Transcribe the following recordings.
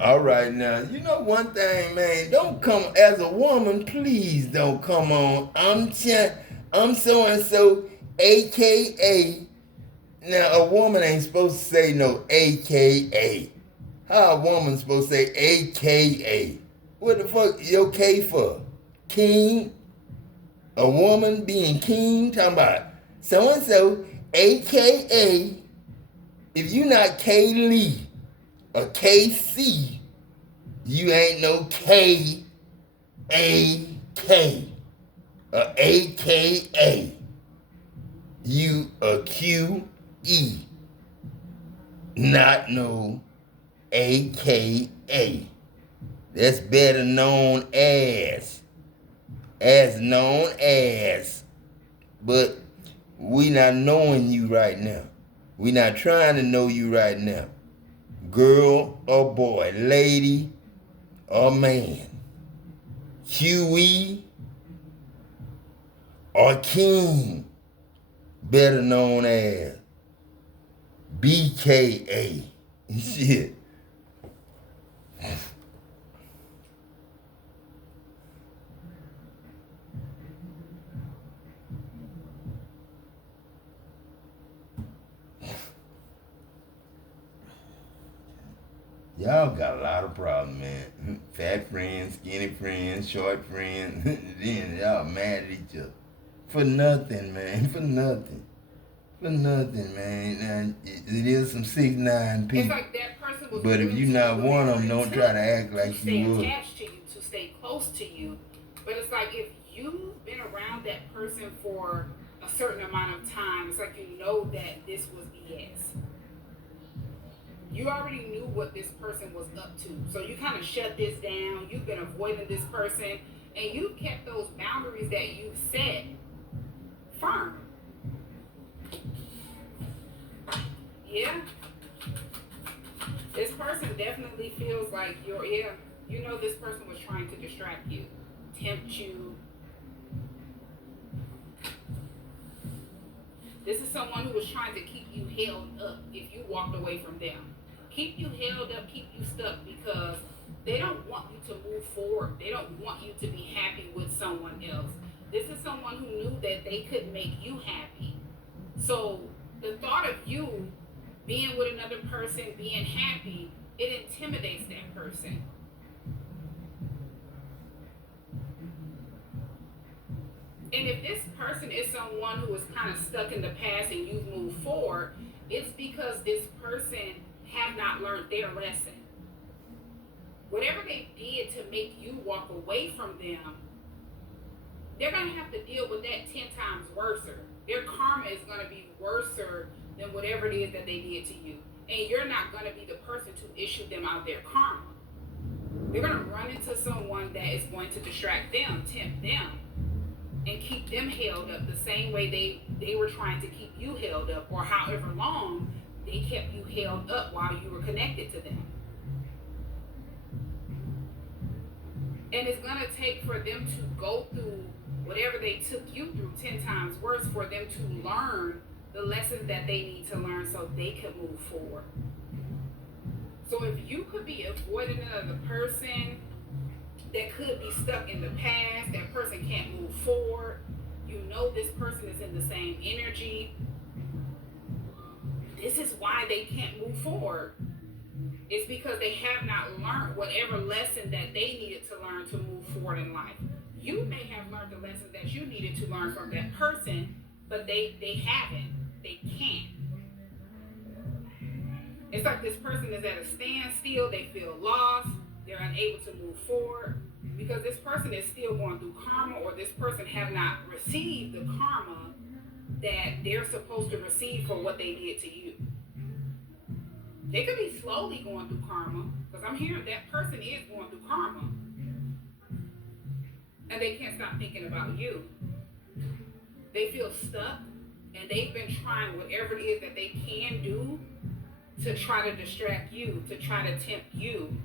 All right, now you know one thing, man. Don't come as a woman. Please don't come on. I'm so and so, A.K.A. Now a woman ain't supposed to say no A.K.A. How a woman supposed to say A.K.A.? What the fuck your K for? King? A woman being king? Talking about so and so, A.K.A. If you not K Lee or K.C., you ain't no K.A.K. or A.K.A. You a Q.E. Not no A.K.A. That's better known as known as. But we not knowing you right now. We not trying to know you right now. Girl or boy, lady or man, QE or king, better known as BKA. Shit. Y'all got a lot of problems, man. Fat friends, skinny friends, short friends. Then y'all mad at each other. For nothing, man. For nothing. For nothing, man. Now, it is some 6'9" It's people. like that person was But if willing you to not do one of whatever them, it don't took try to act to like stay you would. attached to you, to stay close to you. But it's like if you've been around that person for a certain amount of time, it's like you know that this was BS. You already knew what this person was up to. So you kind of shut this down. You've been avoiding this person. And you've kept those boundaries that you've set firm. Yeah. This person definitely feels like you know this person was trying to distract you, tempt you. This is someone who was trying to keep you held up if you walked away from them. Keep you held up, keep you stuck because they don't want you to move forward. They don't want you to be happy with someone else. This is someone who knew that they could make you happy. So the thought of you being with another person, being happy, it intimidates that person. And if this person is someone who is kind of stuck in the past and you've moved forward, it's because this person have not learned their lesson. Whatever they did to make you walk away from them, they're going to have to deal with that 10 times worse. Their karma is going to be worse than whatever it is that they did to you. And you're not going to be the person to issue them out their karma. They're going to run into someone that is going to distract them, tempt them, and keep them held up the same way they were trying to keep you held up, or however long they kept you held up while you were connected to them. And it's going to take for them to go through whatever they took you through 10 times worse for them to learn the lessons that they need to learn so they can move forward. So if you could be avoiding another person that could be stuck in the past, that person can't move forward, you know this person is in the same energy, this is why they can't move forward. It's because they have not learned whatever lesson that they needed to learn to move forward in life. You may have learned the lessons that you needed to learn from that person, but they haven't. They can't. It's like this person is at a standstill. They feel lost. They're unable to move forward because this person is still going through karma, or this person have not received the karma that they're supposed to receive for what they did to you. They could be slowly going through karma, because I'm hearing that person is going through karma. And they can't stop thinking about you. They feel stuck, and they've been trying whatever it is that they can do to try to distract you, to try to tempt you,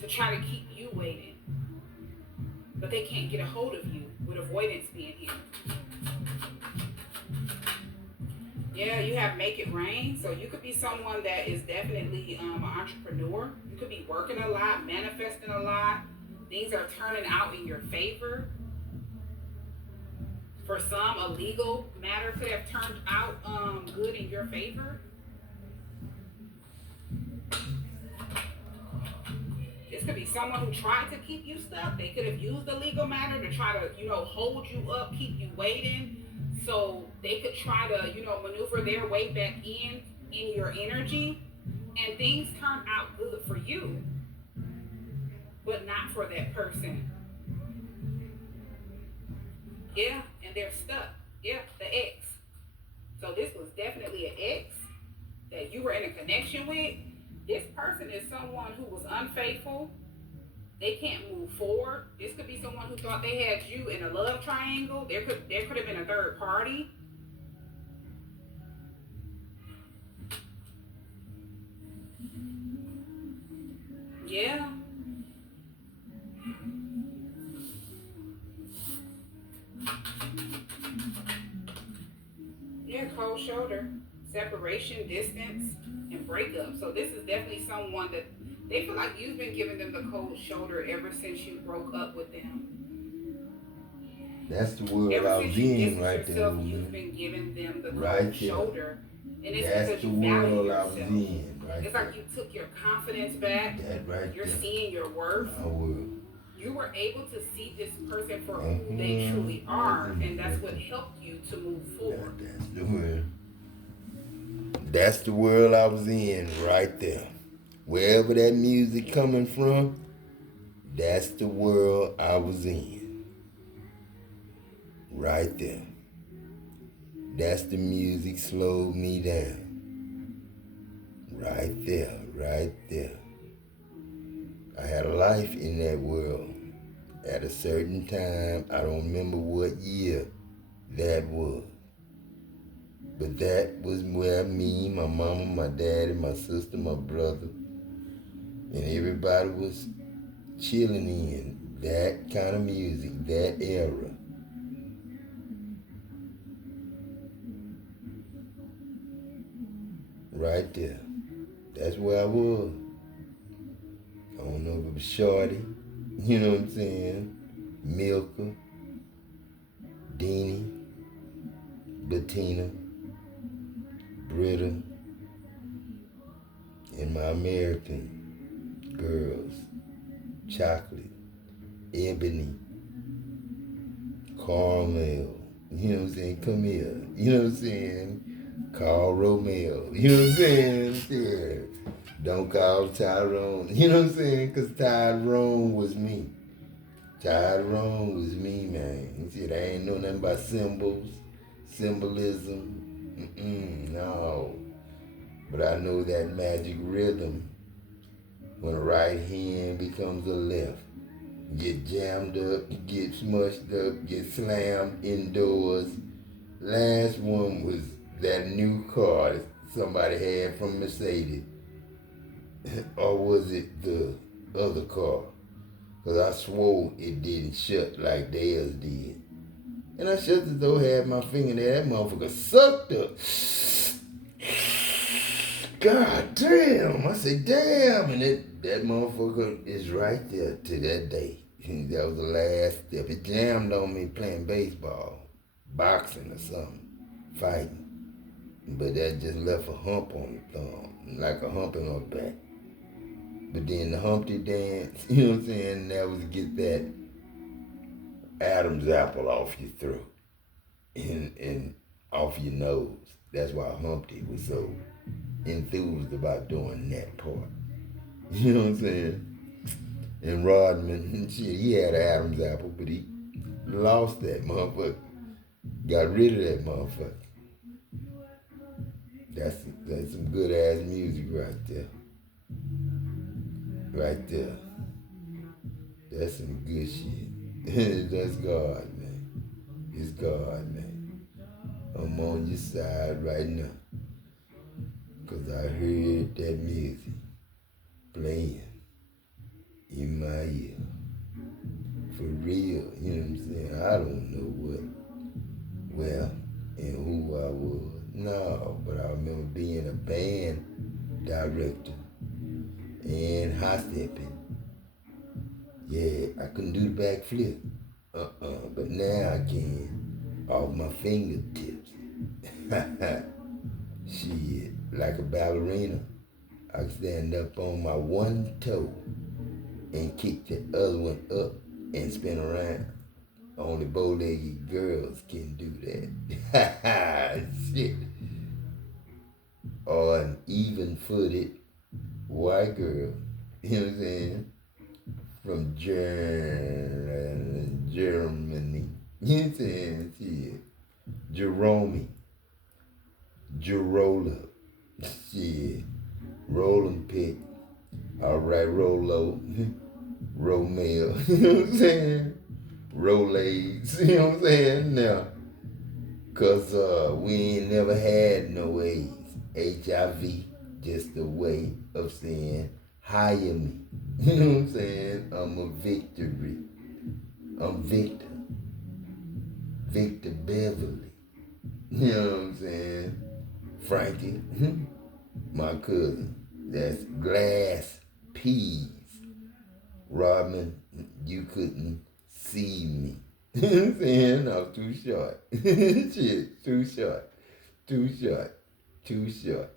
to try to keep you waiting. But they can't get a hold of you with avoidance being here. Yeah, you have make it rain. So you could be someone that is definitely an entrepreneur. You could be working a lot, manifesting a lot. Things are turning out in your favor. For some, a legal matter could have turned out good in your favor. This could be someone who tried to keep you stuck. They could have used the legal matter to try to, hold you up, keep you waiting. So they could try to, maneuver their way back in your energy, and things turn out good for you, but not for that person. Yeah, and they're stuck. Yeah, the ex. So this was definitely an ex that you were in a connection with. This person is someone who was unfaithful. They can't move forward. This could be someone who thought they had you in a love triangle. There could have been a third party. Yeah, yeah, cold shoulder, separation, distance, and breakup. So this is definitely someone that they feel like you've been giving them the cold shoulder ever since you broke up with them. That's the world Ever I was since you in distanced right there, yourself, you've woman. been giving them the cold Right there. shoulder. And it's That's because the you value world I was yourself. in right It's there. like you took your confidence back. That right You're there. seeing your worth. My world. You were able to see this person for who they truly are, That's and that's what helped you to move forward. That's the world. That's the world I was in right there. Wherever that music coming from, that's the world I was in. Right there. That's the music slowed me down. Right there, right there. I had a life in that world. At a certain time, I don't remember what year that was. But that was where me, my mama, my daddy, my sister, my brother, and everybody was chilling in that kind of music, that era. Right there. That's where I was. I don't know if it was Shorty, you know what I'm saying? Milka, Deanie, Bettina, Britta, and my American girls, Chocolate, Ebony, Carmel, you know what I'm saying? Come here, you know what I'm saying? Call Romeo, you know what I'm saying? Yeah. Don't call Tyrone, you know what I'm saying? Because Tyrone was me. Tyrone was me, man. You see, I ain't know nothing about symbols, symbolism. No. But I know that magic rhythm when a right hand becomes a left. Get jammed up, get smushed up, get slammed indoors. Last one was that new car that somebody had from Mercedes. Or was it the other car? Because I swore it didn't shut like theirs did. And I shut the door, had my finger there. That motherfucker sucked up. God damn. I said, damn. And that motherfucker is right there to that day. That was the last step. It jammed on me playing baseball, boxing or something, fighting. But that just left a hump on the thumb, like a hump in my back. But then the Humpty dance, you know what I'm saying? That was to get that Adam's apple off your throat and off your nose. That's why Humpty was so enthused about doing that part. You know what I'm saying? And Rodman, shit, he had an Adam's apple, but he lost that motherfucker. Got rid of that motherfucker. That's some good ass music right there. Right there. That's some good shit. That's God, man. It's God, man. I'm on your side right now. Because I heard that music playing in my ear. For real, you know what I'm saying? I don't know what, where, and who I was. No. high stepping. Yeah, I couldn't do the backflip. But now I can. Off my fingertips. Shit, like a ballerina. I can stand up on my one toe and kick the other one up and spin around. Only bow-legged girls can do that. Shit. Or an even-footed white girl. You know what I'm saying? From Germany. You know what I'm saying? Shit. Jerome. Jerola. Shit. Roll and pick. Alright, Rolo. Romeo. You know what I'm saying? Rolades. You know what I'm saying? Now, cause we ain't never had no AIDS. HIV, just a way of saying hire me. You know what I'm saying? I'm a victory. I'm Victor. Victor Beverly. You know what I'm saying? Frankie, my cousin. That's glass peas. Rodman, you couldn't see me. You know what I'm saying? I was too short. Shit, too short. Too short. Too short.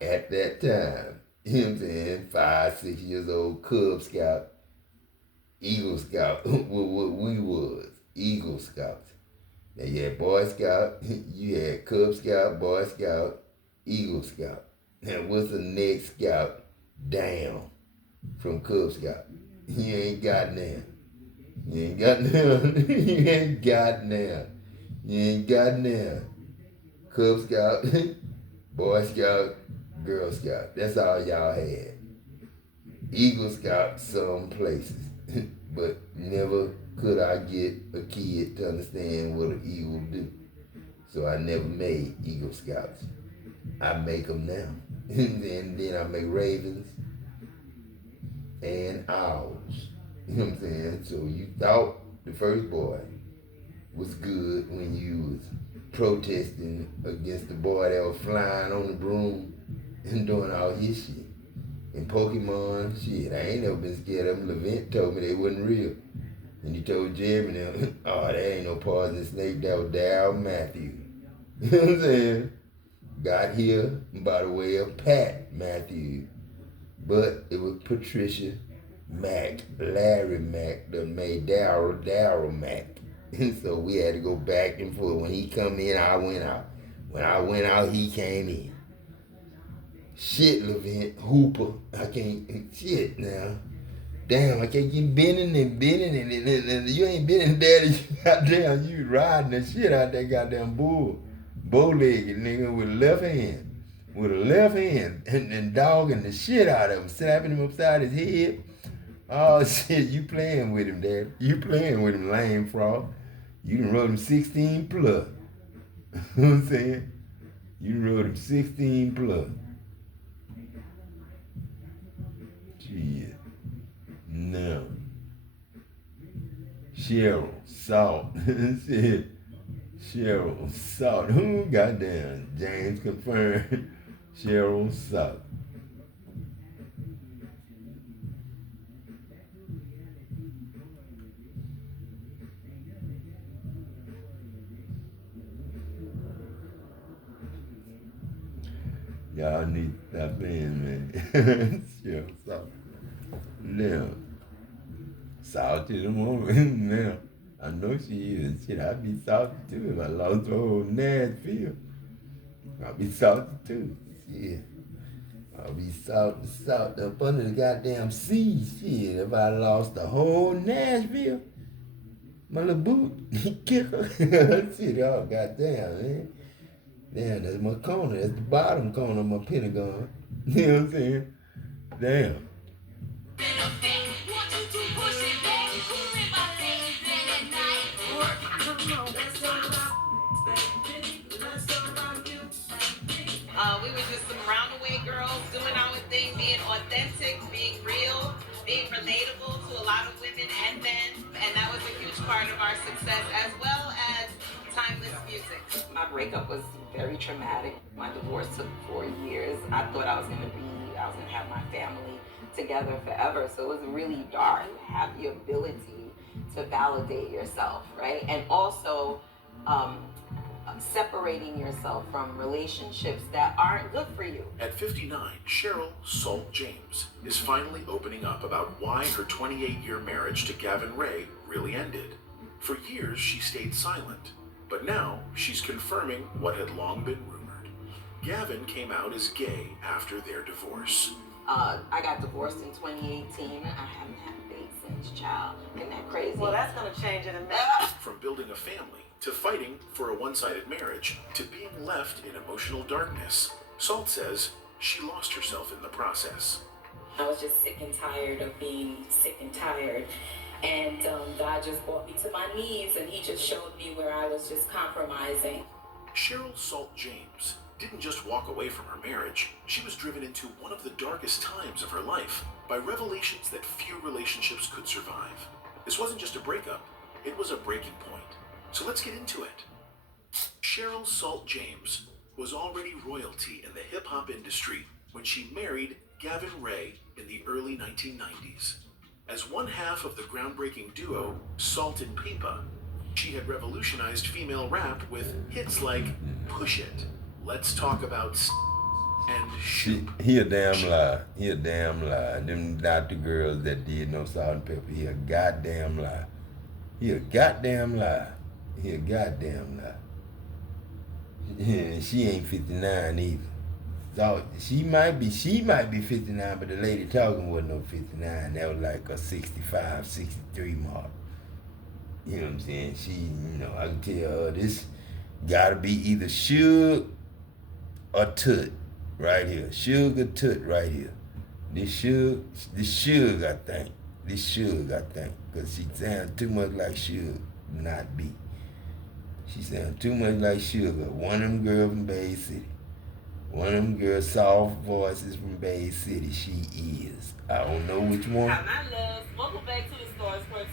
At that time, you know what I'm saying? 5, 6 years old, Cub Scout, Eagle Scout, what we was. Eagle Scouts. Now you had Boy Scout, you had Cub Scout, Boy Scout, Eagle Scout. Now what's the next scout down from Cub Scout? You ain't got now. You ain't got now. You ain't got now. You ain't got now. Cub Scout, Boy Scout, Girl Scout. That's all y'all had. Eagle Scout some places. But never could I get a kid to understand what an eagle do. So I never made Eagle Scouts. I make them now. And then I make ravens and owls. You know what I'm saying? So you thought the first boy was good when you was protesting against the boy that was flying on the broom and doing all his shit. And Pokemon, shit, I ain't never been scared of them. Levent told me they wasn't real. And he told Jeb and them, oh, there ain't no poison snake, that was Darryl Matthew. You know what I'm saying? Got here by the way of Pat Matthew. But it was Patricia Mack, Larry Mack that made Darryl Mack. And so we had to go back and forth. When he come in, I went out. When I went out, he came in. Shit, Levent, Hooper. I can't, shit now. Damn, I can't keep bending and you ain't bending daddy. Goddamn, you riding the shit out that goddamn bull. Bow-legged nigga with a left hand. With a left hand and dogging the shit out of him, slapping him upside his head. Oh shit, you playing with him, Dad. You playing with him, lame frog. You done rode him 16 plus. You know what I'm saying? You done rode him 16 plus. Shit. No. Cheryl, Salt. Shit. Cheryl, Salt. Who goddamn? James confirmed. Cheryl, Salt. Y'all need to stop playing, man. Cheryl, Salt. Now, salty the moment. Now, I know she is. Shit, I'd be salty too if I lost the whole Nashville. I'd be salty too. Shit. I'll be salt up under the goddamn sea. Shit, if I lost the whole Nashville, my little boot kicker. Shit, oh goddamn, man. Damn, that's my corner. That's the bottom corner of my Pentagon. You know what I'm saying? Damn. We were just some roundaway girls doing our thing, being authentic, being real, being relatable to a lot of women and men, and that was a huge part of our success, as well as timeless music. My breakup was very traumatic. My divorce took 4 years. I thought I was gonna have my family together forever. So it was really dark. Have the ability to validate yourself, right? And also um, separating yourself from relationships that aren't good for you. At 59, Cheryl Salt James is finally opening up about why her 28-year marriage to Gavin Ray really ended. For years, she stayed silent, but now she's confirming what had long been rumored. Gavin came out as gay after their divorce. I got divorced in 2018. I haven't had a date since, child. Isn't that crazy? Well, that's going to change in a minute. From building a family, to fighting for a one-sided marriage, to being left in emotional darkness, Salt says she lost herself in the process. I was just sick and tired of being sick and tired. And God just brought me to my knees, and he just showed me where I was just compromising. Cheryl Salt James didn't just walk away from her marriage. She was driven into one of the darkest times of her life by revelations that few relationships could survive. This wasn't just a breakup, it was a breaking point. So let's get into it. Cheryl Salt James was already royalty in the hip-hop industry when she married Gavin Ray in the early 1990s. As one half of the groundbreaking duo Salt and Pepa, she had revolutionized female rap with hits like Push It, Let's Talk About and Shoot. He a damn lie. He a damn lie. Them not the girls that did no Salt and Pepper. He a goddamn lie. He a goddamn lie. He a goddamn lie. She ain't 59 either. So she might be 59, but the lady talking wasn't no 59. That was like a 65, 63 mark. You know what I'm saying? She, I can tell her this gotta be either Suge or Toot right here. Suge or Toot right here. This Suge, I think. Because she sounds too much like Suge, not B. She sounds too much like Sugar. One of them girls from Bay City. One of them girls, soft voices from Bay City. She is. I don't know which one. Welcome back to the Stars Sports.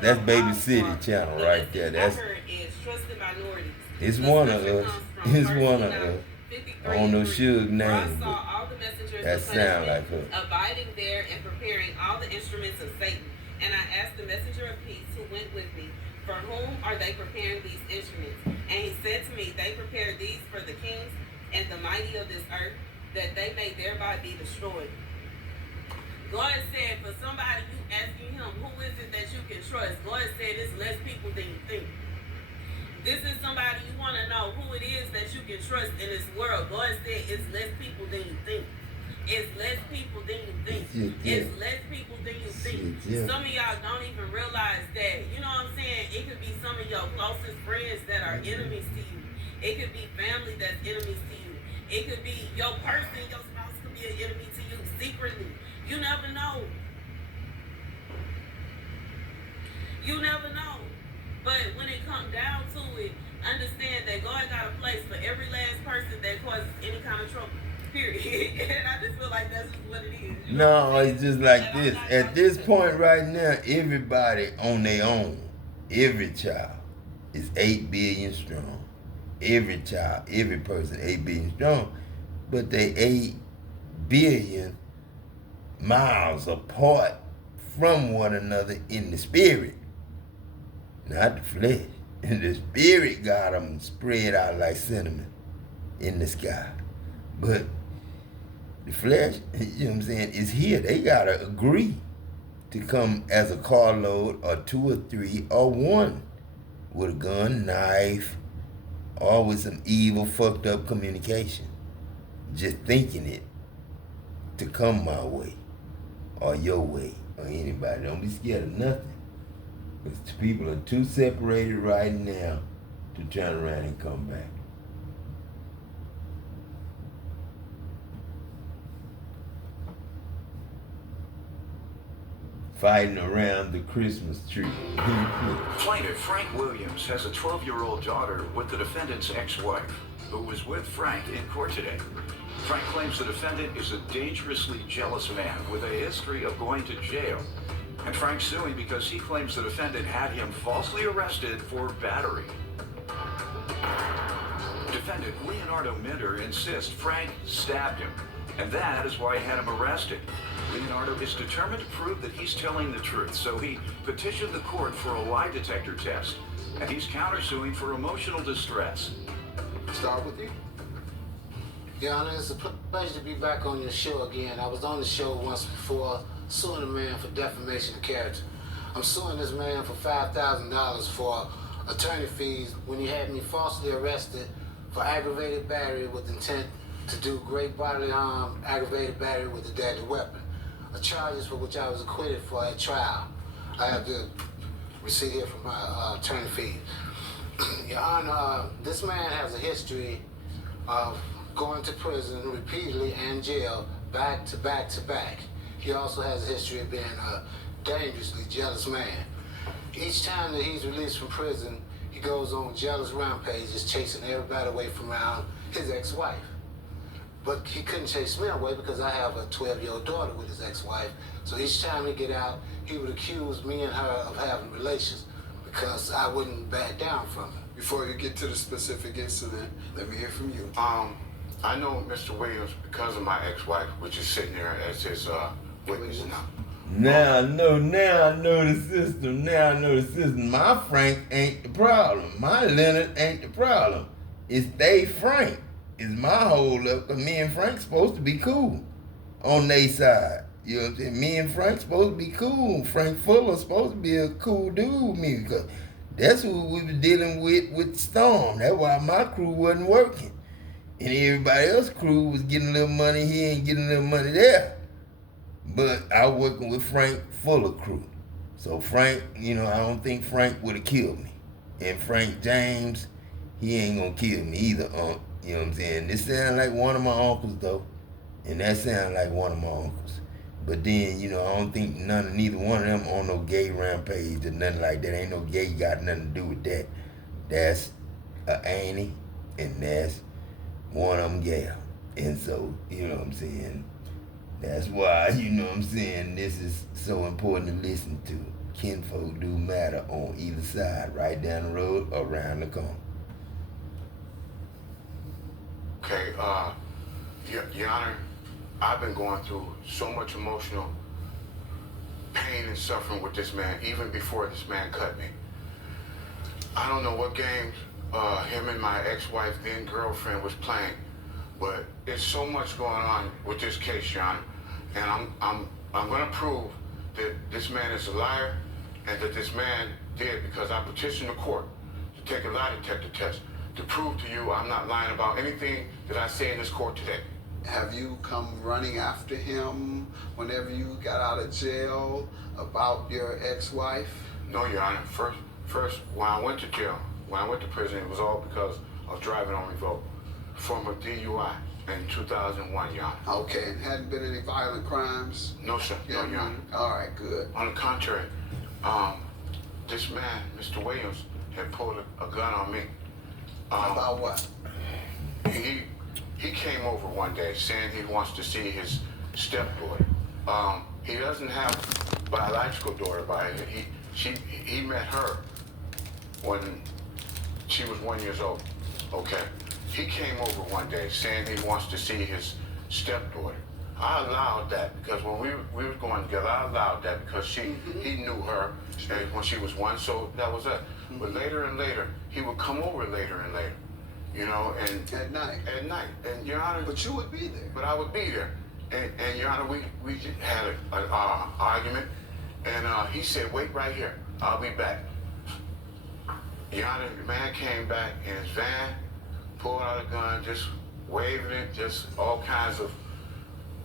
That's Baby City channel right there. That's. Is trusted minorities. It's one of us. It's one of us. I don't know Suge's name, but that sound like her. Abiding there and preparing all the instruments of Satan. And I asked the messenger of peace who went with me, for whom are they preparing these instruments? And he said to me, they prepare these for the kings and the mighty of this earth, that they may thereby be destroyed. God said, for somebody you asking him, who is it that you can trust? God said it's less people than you think. This is somebody you want to know who it is that you can trust in this world. God said it's less people than you think. It's less people than you think. It's less people than you think. Some of y'all don't even realize that. You know what I'm saying? It could be some of your closest friends that are enemies to you. It could be family that's enemies to you. It could be your person, your spouse could be an enemy to you secretly. You never know. You never know. But when it comes down to it, understand that God got a place for every last person that causes any kind of trouble. Period. And I just feel like that's just what it is. No, it's just like this. At this point right now, everybody on their own. Every child is 8 billion strong. Every child, every person, 8 billion strong. But they 8 billion miles apart from one another in the spirit. Not the flesh. And the spirit got them spread out like cinnamon in the sky. But the flesh, you know what I'm saying, is here. They gotta agree to come as a carload or 2 or 3 or 1 with a gun, knife, or with some evil, fucked up communication. Just thinking it to come my way or your way or anybody. Don't be scared of nothing. Because people are too separated right now to turn around and come back. Fighting around the Christmas tree. Plaintiff Frank Williams has a 12-year-old daughter with the defendant's ex-wife, who was with Frank in court today. Frank claims the defendant is a dangerously jealous man with a history of going to jail. And Frank's suing because he claims the defendant had him falsely arrested for battery. Defendant Leonardo Minder insists Frank stabbed him, and that is why he had him arrested. Leonardo is determined to prove that he's telling the truth, so he petitioned the court for a lie detector test, and he's countersuing for emotional distress. Start with you. Your Honor, it's a pleasure to be back on your show again. I was on the show once before, suing a man for defamation of character. I'm suing this man for $5,000 for attorney fees when he had me falsely arrested for aggravated battery with intent to do great bodily harm, aggravated battery with a deadly weapon. Charges for which I was acquitted for at trial. I have the receipt here for my attorney fees. Your Honor, this man has a history of going to prison repeatedly and jail back to back to back. He also has a history of being a dangerously jealous man. Each time that he's released from prison, he goes on jealous rampages, chasing everybody away from around his ex-wife. But he couldn't chase me away because I have a 12-year-old daughter with his ex-wife. So each time he get out, he would accuse me and her of having relations because I wouldn't back down from him. Before you get to the specific incident, let me hear from you. I know Mr. Williams because of my ex-wife, which is sitting there as his witness now. Now I know the system. Now I know the system. My Frank ain't the problem. My Leonard ain't the problem. It's they Frank. It's my hold up, because me and Frank supposed to be cool on their side. You know what I'm saying? Me and Frank supposed to be cool. Frank Fuller supposed to be a cool dude with me, because that's who we were dealing with Storm. That's why my crew wasn't working. And everybody else's crew was getting a little money here and getting a little money there. But I was working with Frank Fuller crew. So Frank, I don't think Frank would have killed me. And Frank James, he ain't gonna kill me either, You know what I'm saying? This sound like one of my uncles though. And that sound like one of my uncles. But then, I don't think neither one of them on no gay rampage or nothing like that. Ain't no gay got nothing to do with that. That's a Annie and that's one of them gal. And so, you know what I'm saying? That's why, this is so important to listen to. Kinfolk do matter on either side, right down the road or around the corner. Okay, Your Honor, I've been going through so much emotional pain and suffering with this man, even before this man cut me. I don't know what games him and my ex-wife, then girlfriend, was playing, but there's so much going on with this case, Your Honor, and I'm gonna prove that this man is a liar and that this man did, because I petitioned the court to take a lie detector test to prove to you I'm not lying about anything that I say in this court today. Have you come running after him whenever you got out of jail about your ex-wife? No, Your Honor. First, when I went to jail, when I went to prison, it was all because I was driving on revoke from a DUI in 2001, Your Honor. Okay, and hadn't been any violent crimes? No, sir. No, Your Honor. All right, good. On the contrary, this man, Mr. Williams, had pulled a gun on me. About what? He came over one day saying he wants to see his stepdaughter. He doesn't have a biological daughter by it. He met her when she was 1 year old. Okay. He came over one day saying he wants to see his stepdaughter. I allowed that because when we were going together, I allowed that because he knew her when she was one, so that was it. But later and later, he would come over later and later, and at night. At night, and Your Honor. But you would be there. But I would be there, and Your Honor, we just had an argument, and he said, "Wait right here, I'll be back." Your Honor, the man came back in his van, pulled out a gun, just waving it, just all kinds of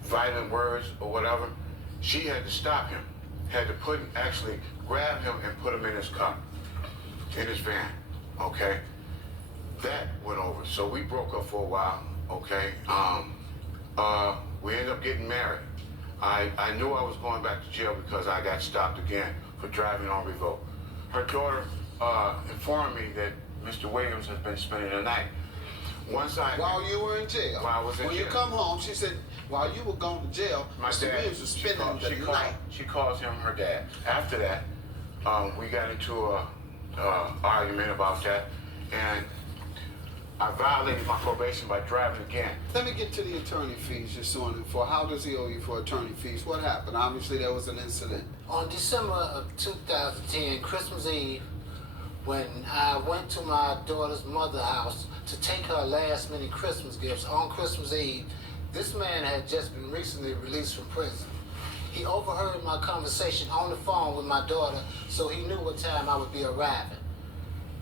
violent words or whatever. She had to stop him, had to actually grab him and put him in his car, in his van, okay? That went over, so we broke up for a while, okay? We ended up getting married. I knew I was going back to jail because I got stopped again for driving on revoke. Her daughter informed me that Mr. Williams has been spending the night. While you were in jail? While I was in jail. When you come home, she said, while you were going to jail, Mr. Williams was spending the night. She calls him her dad. After that, we got into a argument about that, and I violated my probation by driving again. Let me get to the attorney fees you're suing him for. How does he owe you for attorney fees? What happened? Obviously, there was an incident. On December of 2010, Christmas Eve, when I went to my daughter's mother's house to take her last minute Christmas gifts on Christmas Eve, this man had just been recently released from prison. He overheard my conversation on the phone with my daughter, so he knew what time I would be arriving.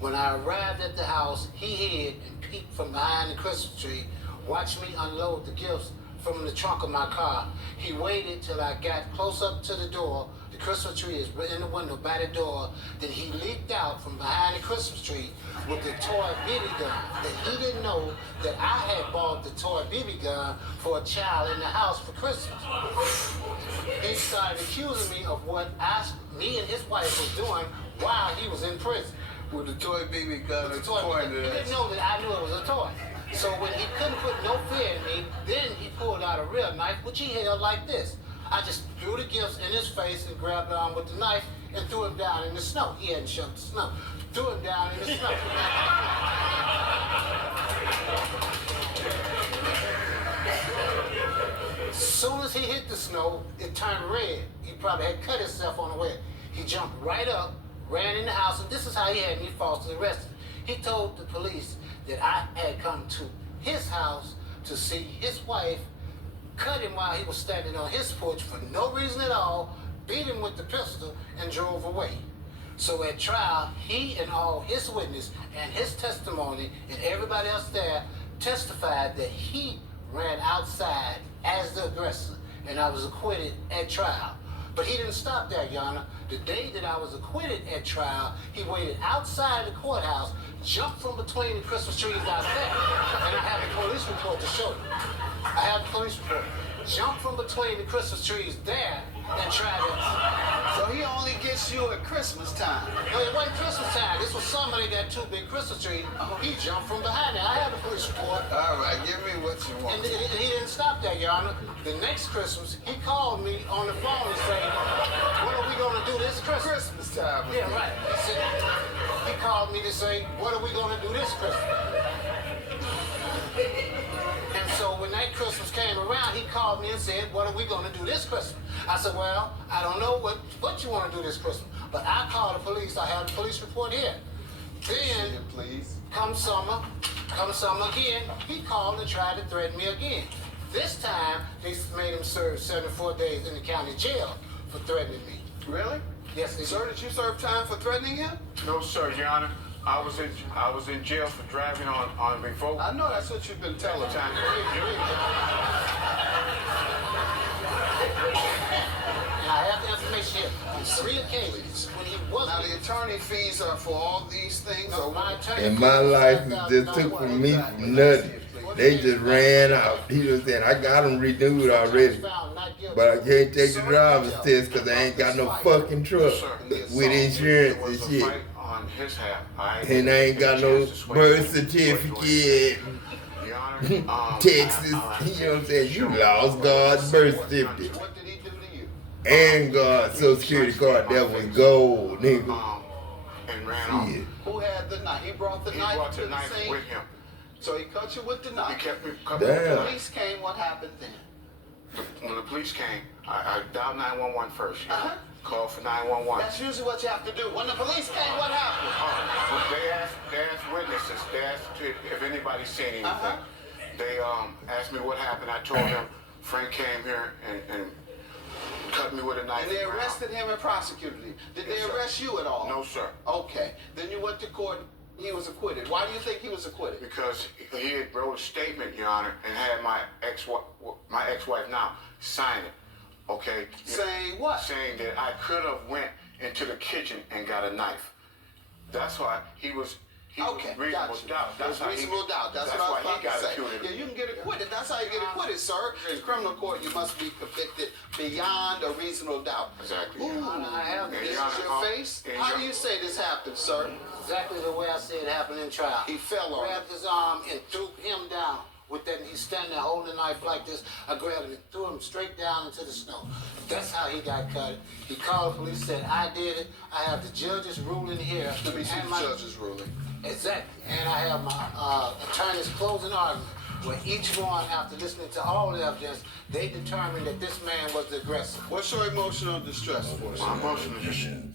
When I arrived at the house, he hid and peeked from behind the Christmas tree, watched me unload the gifts from the trunk of my car. He waited till I got close up to the door. The Christmas tree is in the window by the door. Then he leaped out from behind the Christmas tree with the toy BB gun. That he didn't know that I had bought the toy BB gun for a child in the house for Christmas. He started accusing me of what me and his wife was doing while he was in prison. With the toy BB gun, He didn't know that I knew it was a toy. So when he couldn't put no fear in me, then he pulled out a real knife, which he held like this. I just threw the gifts in his face and grabbed on with the knife and threw him down in the snow. He hadn't shoved the snow. Threw him down in the snow. As soon as he hit the snow, it turned red. He probably had cut himself on the way. He jumped right up, ran in the house, and this is how he had me falsely arrested. He told the police that I had come to his house to see his wife, cut him while he was standing on his porch for no reason at all, beat him with the pistol, and drove away. So at trial, he and all his witnesses and his testimony and everybody else there testified that he ran outside as the aggressor, and I was acquitted at trial. But he didn't stop there, Your Honor. The day that I was acquitted at trial, he waited outside the courthouse, jumped from between the Christmas trees out there, and I have a police report to show you. I have a police report. Jumped from between the Christmas trees there and tried to... So he only gets you at Christmas time? No, it wasn't Christmas time. This was somebody that two big Christmas trees. He jumped from behind it. I have a police report. All right, give me what you want. And he didn't stop there, Your Honor. The next Christmas, he called me on the phone and said, "What are we going to do this Christmas?" Christmas time. Yeah, right. He called me to say, "What are we going to do this Christmas?" And so when that Christmas came around, he called me and said, "What are we going to do this Christmas?" I said, "Well, I don't know what you want to do this Christmas, but I called the police. I have the police report here." Then, please. come summer again, he called and tried to threaten me again. This time, they made him serve 74 days in the county jail for threatening me. Really? Yes, they Sir, did. did you serve time for threatening him? No, sir, Your Honor. I was in jail for driving on revoked. I know that's what you've been telling me. Now, I have the information here. On 3 occasions, when he wasn't... Now, the attorney fees are for all these things? No, or my attorney And my license just took from me for nothing. They just ran out. He was saying, I got them renewed already, but I can't take the driver's test because I ain't got no fucking truck with insurance and shit. On his half, And I ain't got no birth certificate, Texas, you know what I'm saying? You lost God's birth certificate. What did he do to you? And God's social security card, that was gold, nigga. And ran off. Shit. Who had the knife? He brought the He knife brought to the the knife scene? with him. So he cut you with the He knife? kept me When covered. Damn. the police came, what happened then? When the police came, I dialed 911 first. Uh-huh. Called for 911. That's usually what you have to do. When the police came, what happened? They asked witnesses. They asked if anybody's seen anything. Uh-huh. They asked me what happened. I told them Frank came here and cut me with a knife. And they arrested him and prosecuted him. Did Yes, they sir. arrest you at all? No, sir. Okay. Then you went to court. He was acquitted. Why do you think he was acquitted? Because he had wrote a statement, Your Honor, and had my ex-wife now sign it. Okay. Saying what? Saying that I could have went into the kitchen and got a knife. That's why he was Okay, reasonable gotcha. doubt. That's how reasonable doubt. That's what I was about to say. Yeah, you can get acquitted. That's how you get acquitted, sir. In criminal court, you must be convicted beyond a reasonable doubt. Exactly. Ooh, I have this Your is Honor, your face? and How your- do you say this happened, sir? Exactly the way I said it happened in trial. He fell on Grabbed his arm and threw him down with that, and he's standing there holding a knife like this. I grabbed him and threw him straight down into the snow. That's how he got cut. He called the police, said, I did it. I have the judge's ruling here. Let me see the judge's ruling. Exactly. And I have my attorney's closing argument, where each one, after listening to all the evidence, they determined that this man was the aggressor. What's your emotional distress for? My emotional distress.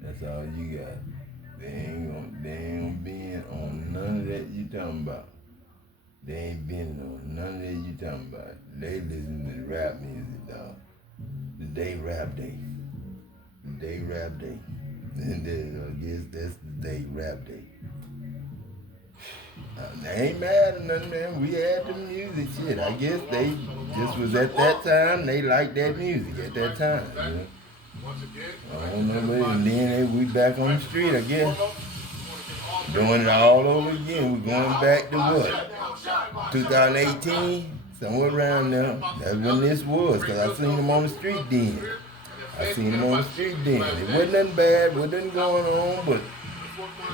That's all you got. They ain't been on none of that you talking about. They ain't been on none of that you talking about. They listen to the rap music, dog. The day rap day. The day rap day. And then I guess that's the day rap day. They ain't mad or nothing, man. We had the music shit. I guess they just was at that time, they liked that music at that time, you know? I don't know, and then we back on the street, I guess. Doing it all over again. We're going back to what? 2018? Somewhere around there. That's when this was, because I seen them on the street then. It wasn't nothing bad, wasn't nothing going on, but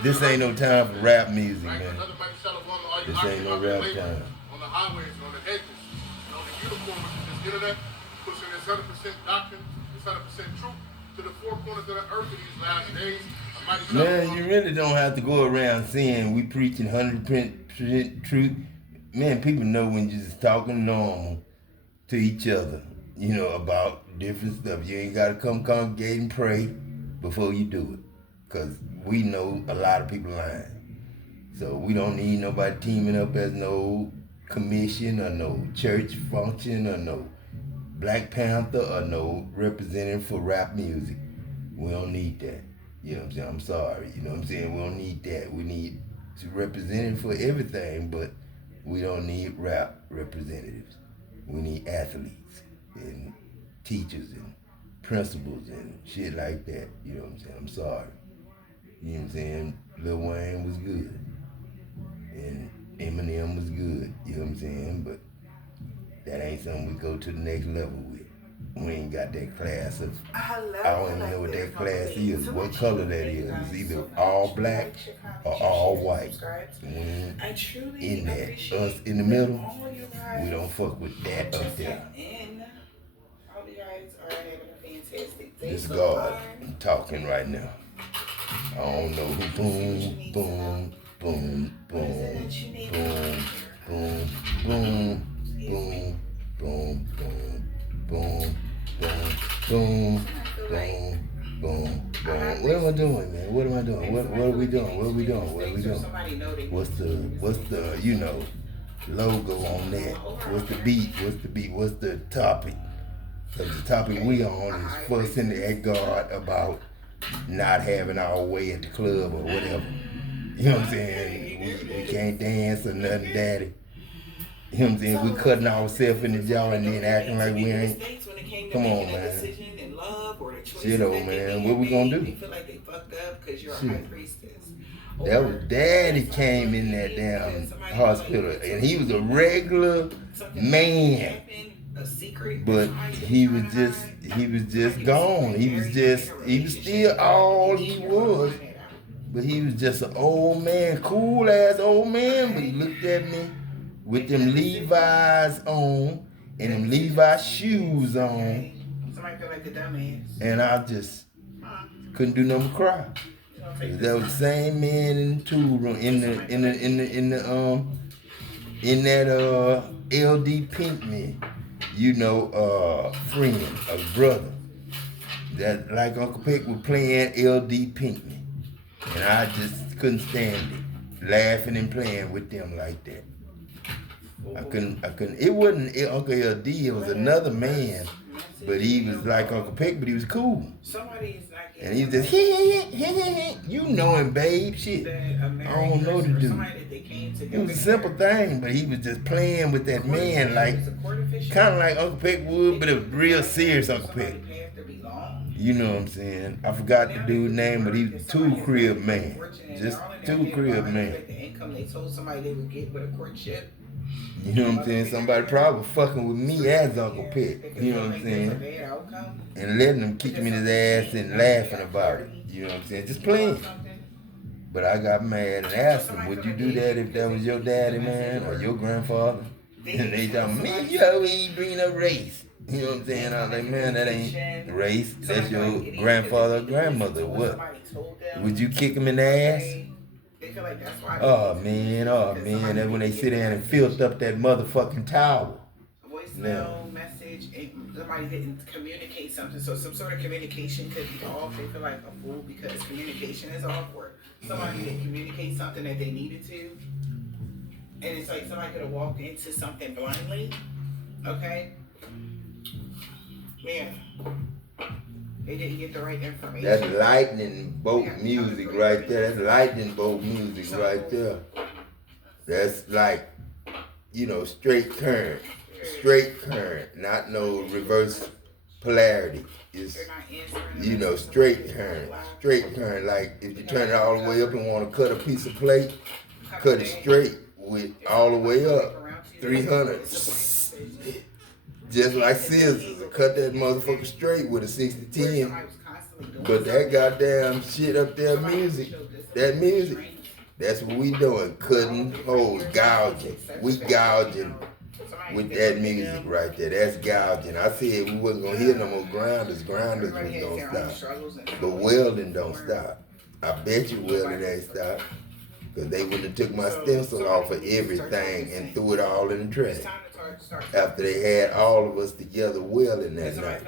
this ain't no time for rap music, man. This ain't no rap time. On the highways, on the edges, on the uniform, this internet, pushing this 100% doctrine, this 100% truth to the four corners of the earth in these last days. Man, you really don't have to go around saying we preaching 100% truth. Man, people know when you're just talking normal to each other, you know, about different stuff. You ain't got to come congregate and pray before you do it. Because we know a lot of people lying. So we don't need nobody teaming up as no commission or no church function or no Black Panther or no representative for rap music. We don't need that. You know what I'm saying? I'm sorry. You know what I'm saying? We don't need that. We need representatives for everything, but we don't need rap representatives. We need athletes and teachers and principals and shit like that. You know what I'm saying? I'm sorry. You know what I'm saying? Lil Wayne was good. And Eminem was good. You know what I'm saying? But that ain't something we go to the next level with. We ain't got that class of, I don't even know what that class is, what color that is. It's either all black or all white. In that, us in the middle, we don't fuck with that up there. This God talking right now. I don't know who, boom, boom, boom, boom, boom, boom, boom, boom, boom, boom, boom. Boom, boom, boom, boom. What am I doing, man? What am I doing? What are we doing? What are we doing? What are we doing? What's the you know, logo on that? What's the beat? What's the topic? Because the topic we on is fussing at God about not having our way at the club or whatever. You know what I'm saying? We can't dance or nothing, daddy. You know what I'm saying? We cutting ourselves in the jaw and then acting like we ain't. Come on, man. Shit, old man. What we gonna do? Shit. That was Daddy came in that damn hospital, and he was a regular man, but he was just gone. He was still all he was, but he was just an old man, cool ass old man. But he looked at me with them Levi's on and them Levi's shoes on, and I just couldn't do nothing but cry. That was the same man in the tool room in that LD Pinkman, you know, friend, a brother that like Uncle Peck was playing LD Pinkman, and I just couldn't stand it, laughing and playing with them like that. I couldn't. It wasn't Uncle LD. It was another man, but he was like Uncle Peck, but he was cool. Somebody's like And he was just, you know him, babe, shit. I don't know the dude. It was a simple thing, but he was just playing with that man like, kind of like Uncle Peck would, but a real serious Uncle Peck. You know what I'm saying? I forgot the dude's name, but he was two crib man. Just two crib man. The income they told somebody they would get with a courtship. You know what I'm saying? Somebody probably fucking with me as Uncle Peck. You know what I'm saying? And letting him kick me in his ass and laughing about it. You know what I'm saying? Just playing. But I got mad and asked him, would you do that if that was your daddy, man, or your grandfather? And they told me, man, you always ain't bringing up race. You know what I'm saying? I was like, man, that ain't race. That's your grandfather or grandmother. What? Would you kick him in the ass? Oh man. That's when they sit down and filth up that motherfucking towel. Voicemail message, somebody didn't communicate something, so some sort of communication could be off. They feel like a fool because communication is awkward. Somebody didn't communicate something that they needed to, and it's like somebody could have walked into something blindly. Okay? Yeah. They didn't get the right information. That's lightning bolt music right there. That's lightning bolt music right there. That's like, you know, straight current. Straight current, not no reverse polarity. It's, you know, straight current. Straight current, like if you turn it all the way up and want to cut a piece of plate, cut it straight with all the way up. 300. Just like scissors. Cut that motherfucker straight with a 60-10. But that goddamn shit up there, music, that music, that's what we doing. Cutting holes, gouging. We gouging with that music right there. That's gouging. I said we wasn't gonna hear no more grinders. Grinders was gonna stop. But welding don't stop. I bet you welding ain't stop. Because they wouldn't have took my stencil off of everything and threw it all in the trash. After they had all of us together welding that night.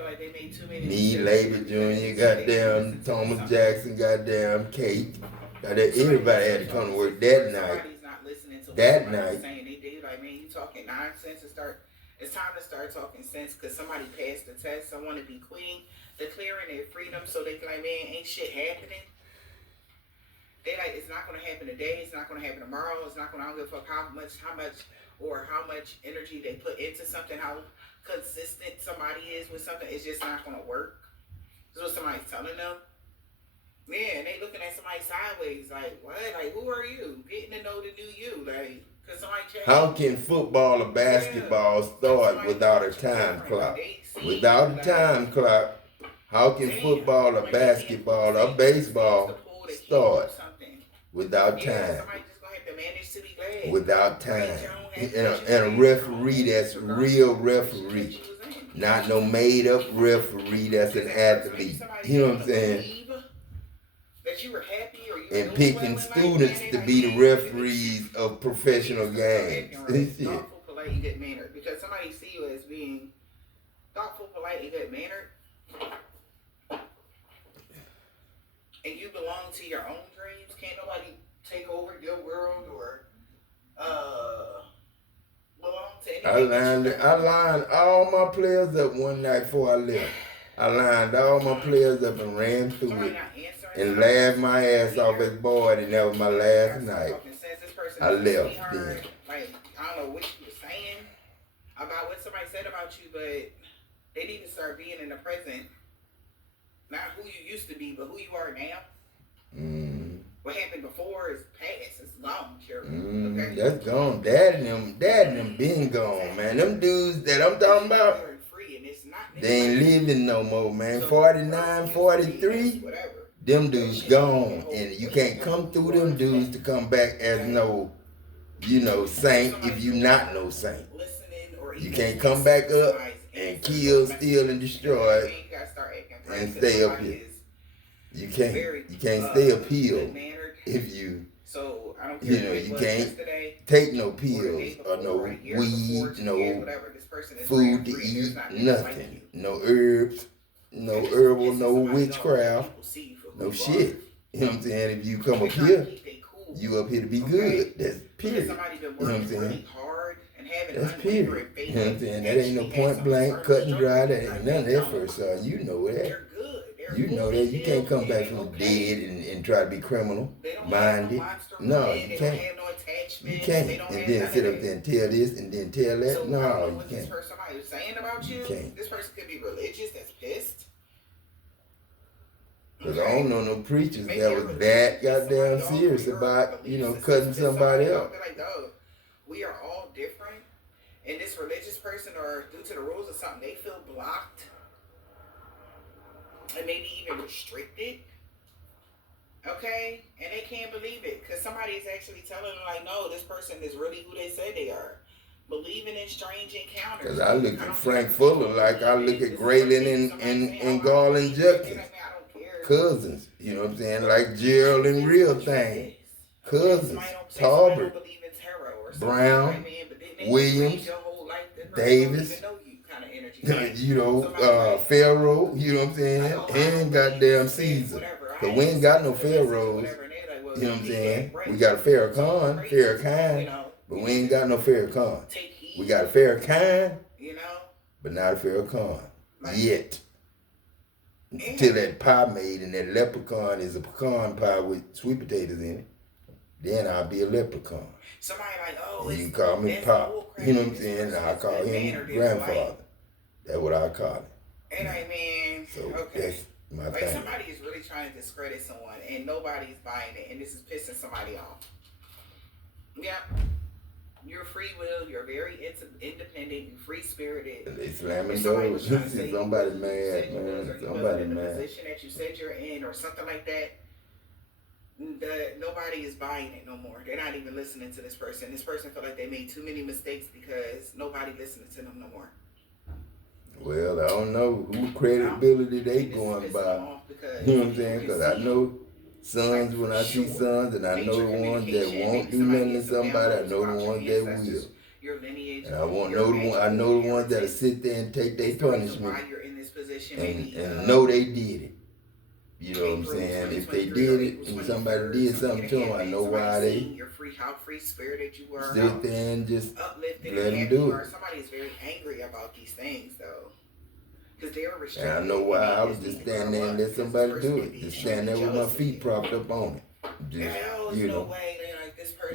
Me, Labor Jr., goddamn Thomas Jackson, goddamn Kate. Everybody had to come to work that night. That night. Like, man, you talking nonsense. It's time to start talking sense because somebody passed the test. I want to be queen. Declaring their freedom so they can like, man, ain't shit happening. They like, it's not going to happen today. It's not going to happen tomorrow. It's not going to, I don't give a fuck how much energy they put into something, how consistent somebody is with something. It's just not going to work. This is what somebody's telling them. Man, they looking at somebody sideways like, what? Like, who are you? Getting to know the new you. Like, because somebody changed. How can football or basketball start without a time clock? Without a time clock, how can football or basketball or baseball start without time? Without time. And a referee that's real referee. Not no made up referee that's an athlete. You know what I'm saying? And picking students to be the referees of professional games. Thoughtful, polite, and good mannered. Because somebody see you as being thoughtful, polite, and good mannered, and you belong to your own dreams. Can't nobody take over your world or belong to anything. I lined all my players up one night before I left. I lined all my players up and ran through it and laughed my ass off as bored, and that was my last night. I left then. Like, I don't know what you were saying about what somebody said about you, but they need to start being in the present. Not who you used to be, but who you are now. What happened before is past. It's gone, Karen. Okay? That's gone. Dad and them been gone, man. Them dudes that I'm talking about, they ain't living no more, man. 49, 43, them dudes gone. And you can't come through them dudes to come back as no, you know, saint if you not no saint. You can't come back up and kill, steal, and destroy and stay up here. You can't stay up here if you know, you can't take no pills or no weed, no food to eat, nothing. No herbs, no herbal, no witchcraft, no shit. You know what I'm saying? If you come up here, you up here to be good. That's period. You know what I'm saying? That's period. You know what I'm saying? That ain't no point blank, cut and dry. That ain't none of that first. You know that. You know that you can't come back from the dead and try to be criminal minded. No, you can't. You can't. And then sit up there and tell this and then tell that. So No, I don't know you what can't. this person somebody was saying about you. This person could be religious. That's pissed. Because I don't know no preachers that was that goddamn serious about, cutting somebody up. They're like, dog, we are all different. And this religious person, or due to the rules or something, they feel blocked. And maybe even restricted. Okay? And they can't believe it. Because somebody is actually telling them, like, no, this person is really who they said they are. Believing in strange encounters. Because I look at Frank Fuller like I look at Graylin and Garland Judkins. Cousins, you know what I'm saying? Like Gerald and Real Thing. Cousins. Talbert. Brown. Williams. Davis. Pharaoh, you know what I'm saying? And goddamn Caesar. Because we ain't got no pharaohs. You know what I'm saying? We got a Farrakhan, but we ain't got no Farrakhan. We got a Farrakhan, but not a Farrakhan. Yet. Till that pie made and that leprechaun is a pecan pie with sweet potatoes in it, then I'll be a leprechaun. Somebody like, oh, and you can call me Pop. You know what I'm saying? I call him grandfather. That's what I call him. And I mean, so that's my thing. Somebody is really trying to discredit someone and nobody's buying it, and this is pissing somebody off. Yeah. You're free will, you're very independent, you're free spirited. And they slamming doors. Somebody mad, man. Somebody in the mad. position that you said you're in or something like that, nobody is buying it no more. They're not even listening to this person. This person felt like they made too many mistakes because nobody listening to them no more. Well, I don't know who credibility they going by. You know what I'm saying? Because I know sons when I see sons, and I know the ones that won't do nothing to somebody. I know the ones that will. And I know the ones that'll sit there and take their punishment and know they did it. You know what I'm saying? If they did it and somebody did something to them, I know why they stood there and just let them do it. Somebody is very angry about these things, though. And I know why I was just standing there and let somebody do it. Just stand there with my feet propped up on it. Just,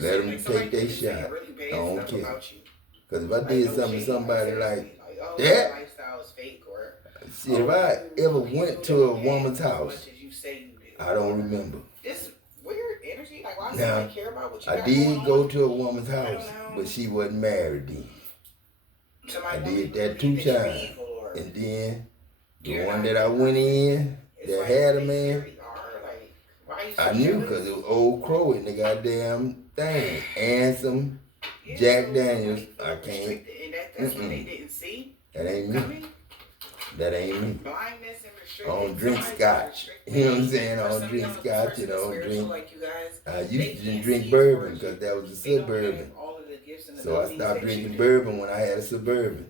let them take their shot. I don't care. Because if I did something to somebody like that, shit, if I ever went to a woman's house, I don't remember. This weird energy, like why does now, somebody care about what you I got did going go on? to a woman's house, but she wasn't married then. I did that 2 times. And then the one that I went in that had a man, I knew because it was Old Crow in the goddamn thing. And some Jack Daniels. I can't. That ain't me. That ain't me. I don't drink scotch. You know what I'm saying? I don't drink scotch. I don't drink. I used to drink bourbon because that was a Suburban. So I stopped drinking bourbon when I had a Suburban.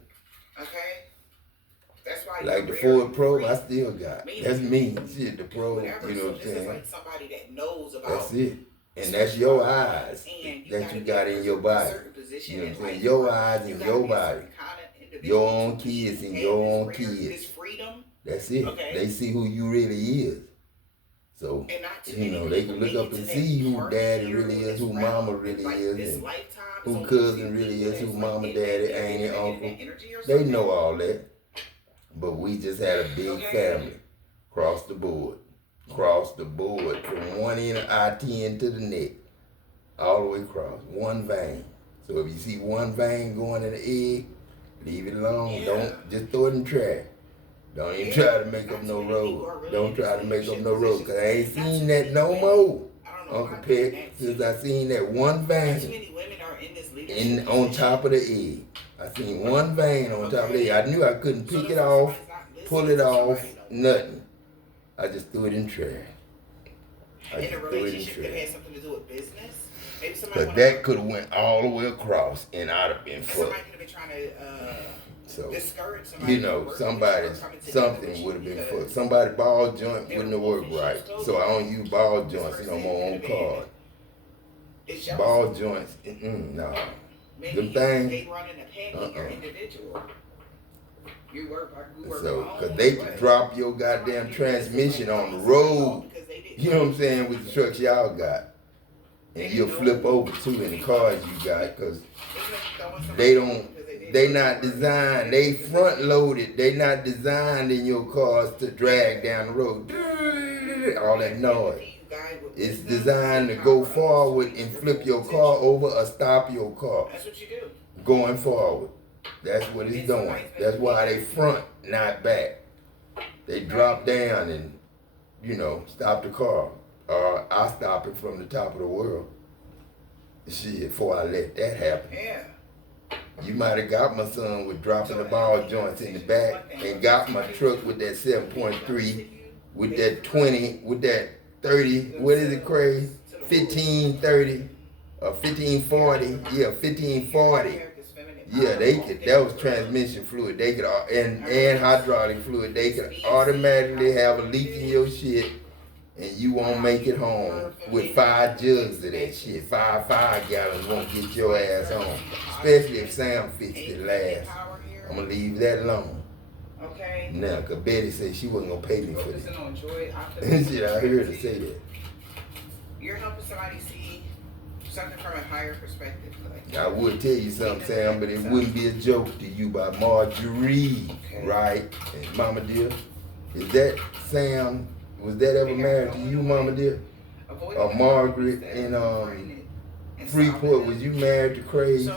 Okay. That's why like the Ford Pro, I still got. That's me. Shit, the Pro, you know what I'm saying? Like somebody that knows about that's it. And that's your eyes that you got in your body. You know what I'm saying? Your eyes and your body. Your own kids and your own kids. That's it. They see who you really is. So, you know, they can look up and see who daddy really is, who mama really is, and who cousin really is, who mama, daddy, auntie, uncle. They know all that. But we just had a big family. Across the board. Across the board. From one end of I-10 to the neck. All the way across. One vein. So if you see one vein going in the egg, leave it alone. Don't just throw it in the trash. Don't even try to make up no road. Don't try to make up no road. Because I ain't seen that no more, Uncle Peck, since I seen that one vein on top of the egg. I seen one vein on top of the egg. I knew I couldn't pick it off, pull it off, nothing. I just threw it in the trash. In a relationship that had something to do with business? Maybe somebody but that could have went all the way across and I'd have been fucked. Somebody could have been trying to discourage somebody. You know, something would have been fucked. Somebody ball joint wouldn't have worked right. So I don't use ball joints no more on card. Ball joints, no. Them things, We work so, because they can drop your goddamn transmission on the road. You know what I'm saying? With the trucks y'all got. And you'll flip over too in the cars you got, because they not designed, they front loaded, they not designed in your cars to drag down the road. All that noise. It's designed to go forward and flip your car over or stop your car. That's what you do. Going forward. That's what it's doing. That's why they front, not back. They drop down and, you know, stop the car. Or I stop it from the top of the world. Shit, before I let that happen. Yeah. You might have got my son with dropping the ball joints in the back and got my truck with that 7.3, with that 20, with that 30, what is it, Craig? 1530 or 1540. Yeah, 1540. Yeah, they could, that was transmission fluid. They could, and hydraulic fluid. They could automatically have a leak in your shit and you won't make it home with 5 jugs of that shit. 5 gallons won't get your ass home. Especially if Sam fixed it last. I'm gonna leave that alone. Okay. Now, cause Betty said she wasn't gonna pay me for this. Focusing on joy, Shit, I heard her say that. You're helping somebody see something from a higher perspective. Like, I would tell you something, Sam, but it wouldn't be a joke to you by Marjorie, right? And Mama dear, is that Sam? Was that ever married to you, Mama dear? Or Margaret in Freeport? Was you married to Craig?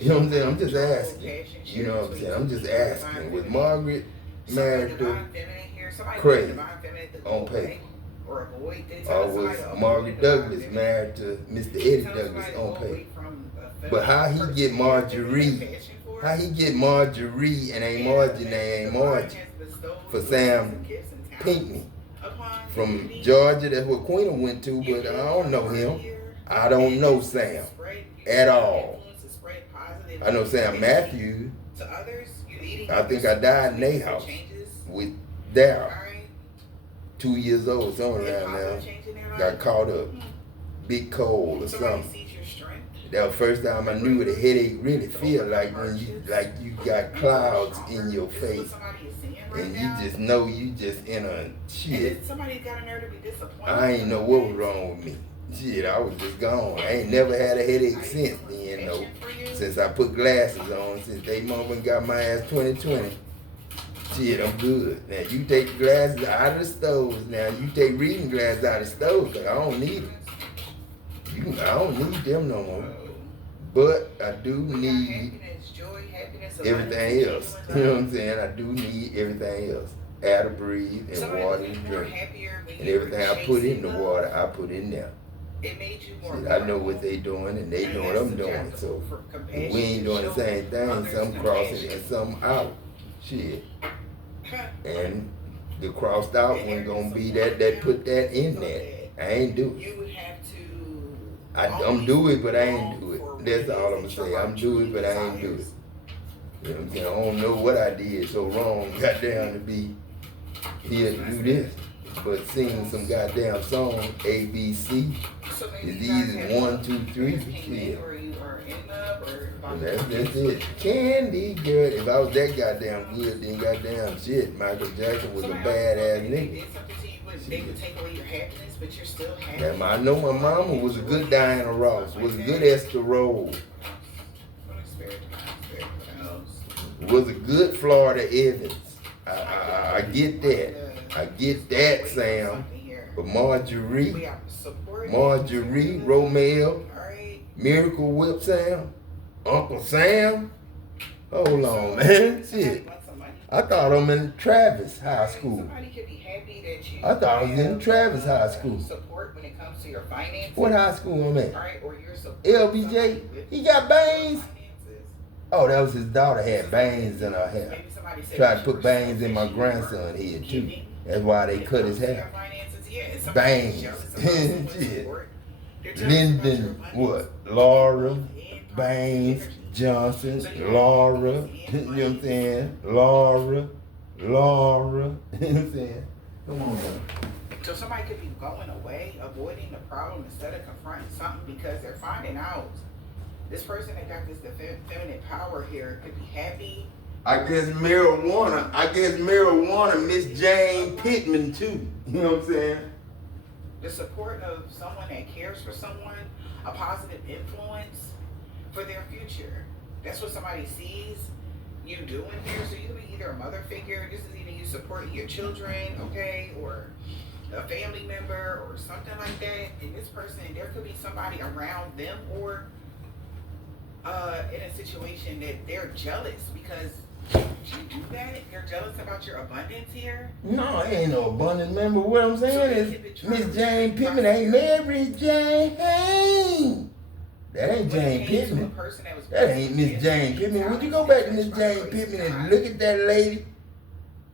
You know what I'm saying? I'm just asking. You know what I'm saying? I'm just asking. Was Margaret married to Craig on paper? Or was Margaret Douglas married to Mr. Eddie Douglas on paper? But how he get Marjorie? How he get Marjorie and ain't Margie, ain't Margie for Sam Pinckney from Georgia? That's what Queen went to, but I don't know him. I don't know Sam at all. I know Sam Matthews. I think I died in their house with Daryl. 2 years old, somewhere around now. Got caught up. Big cold or something. That was the first time I knew what a headache really feel like, when you got clouds in your face. And you just know you just in a shit. I ain't know what was wrong with me. Shit, I was just gone. I ain't never had a headache since then, though. Since I put glasses on, since they mama got my ass 20/20. Shit, I'm good. Now, you take the glasses out of the stores. Now, you take reading glasses out of the stores, because I don't need them. I don't need them no more. But I do need everything else. You know what I'm saying? I do need everything else. Air to breathe and water to drink. And everything I put in the water, I put in there. See, I know what they doing and they know what I'm doing. So if we ain't doing the same thing, some crossing and some out. Shit. And the crossed out one gonna be that put that in there. I ain't do it. I'm do it, but I ain't do it. That's all I'm gonna say. I'm do it, but I ain't do it. You know what I'm saying? I don't know what I did so wrong, goddamn, to be here to do this. But singing some goddamn song, ABC, is easy, 1, 2, 3, shit. And that's it. Candy girl. If I was that goddamn good, then goddamn shit, Michael Jackson was a badass nigga. They would take away your happiness, but you're still happy. Now, I know my mama was a good Diana Ross, was a good Esther Roll, was a good Florida Evans. I get that. I get that, Sam. But Marjorie, Romeo, Miracle Whip Sam, Uncle Sam. Hold on, man. Shit. I thought I'm in Travis High School. I thought I was in Travis High School. What high school I'm at? LBJ? He got bangs? Oh, that was his daughter had bangs in her hair. Tried to put bangs in my grandson's head too. That's why they cut his hair. Bangs. Shit. Lyndon, what? Laura, Bangs, Johnson, Laura. You know what I'm saying? Laura. You know what I'm saying? Come on, man. So somebody could be going away, avoiding the problem instead of confronting something, because they're finding out this person that got this feminine power here could be happy I guess marijuana, Miss Jane Pittman too. You know what I'm saying? The support of someone that cares for someone, a positive influence for their future. That's what somebody sees you doing here. So you can be either a mother figure, this is either you supporting your children, okay, or a family member or something like that. And this person, there could be somebody around them or in a situation that they're jealous because you do that? They're jealous about your abundance here? No, it ain't no abundance. Remember what I'm saying is Miss Jane Pittman ain't Mary Jane. That ain't Jane Pittman. That ain't Miss Jane Pittman. Would you go back to Miss Jane Pittman and look at that lady?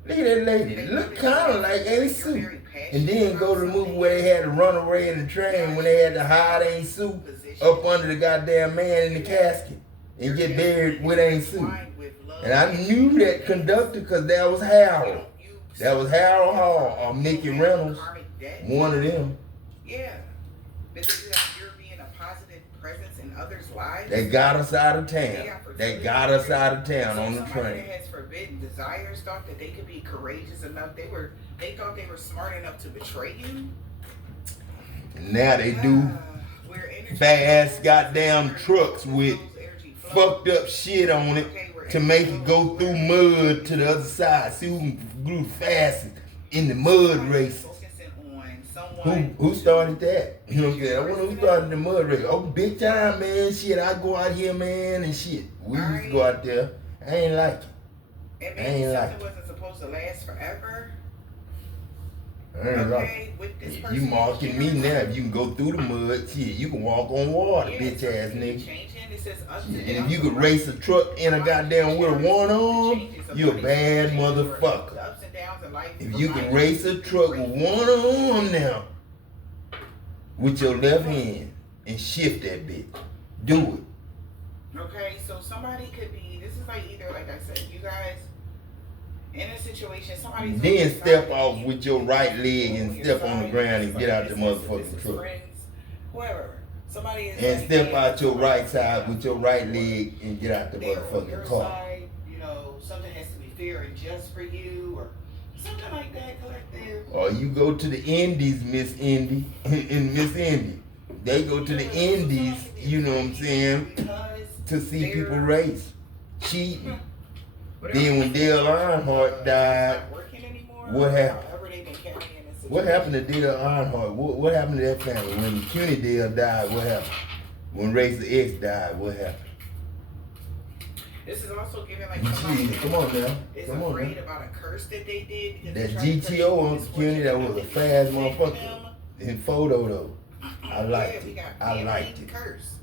Look at that lady. Look kind of like Ain't Sue. And then go to the movie where they had to run away in the train when they had to hide Ain't Sue up under the goddamn man in the casket and get buried with Ain't Sue. And I knew that conductor because that was Harold. That was Harold Hall or Mickey Reynolds. One of them. Yeah. Because you're being a positive presence in others' lives. They got us out of town. They got us out of town on the Somebody train. that has forbidden desires thought that they could be courageous enough. They thought they were smart enough to betray you. Now they do fast goddamn trucks with fucked up shit on it to make it go through mud to the other side. See who can go fastest in the mud races. Who started that? You know what I'm saying? I wonder who started the mud race. Oh, big time, man. Shit, I go out here, man, and shit. We used to go out there. I ain't like it. And maybe something wasn't supposed to last forever. I ain't like it. You marking me now. If you can go through the mud, shit, you can walk on water, bitch ass nigga. And if you could race a truck in a goddamn with a one arm, you a bad motherfucker. If you can race a truck with one arm now, with your left hand, and shift that bitch, do it. Okay, so somebody could be, this is like either, like I said, you guys, in a situation, somebody's then step off with your right leg and step on the ground and get out the motherfucking truck. Whoever. Somebody is and like, step out your right side with your right leg and get out the motherfucking car. Side, you know, something has to be fair and just for you, or something like that, collective. Or you go to the Indies, Miss Indy, and Miss Indy. They go to the Indies, you know what I'm saying, to see people race, cheating. Then when Dale Earnhardt died, what happened? What happened to Dale Earnhardt? What happened to that family? When CUNY Dale died, what happened? When Racer X died, what happened? This is also giving like somebody come on now. is Come on afraid now. about a curse that they did. That GTO on CUNY, that was a fast motherfucker. In photo though. I liked it. I liked it.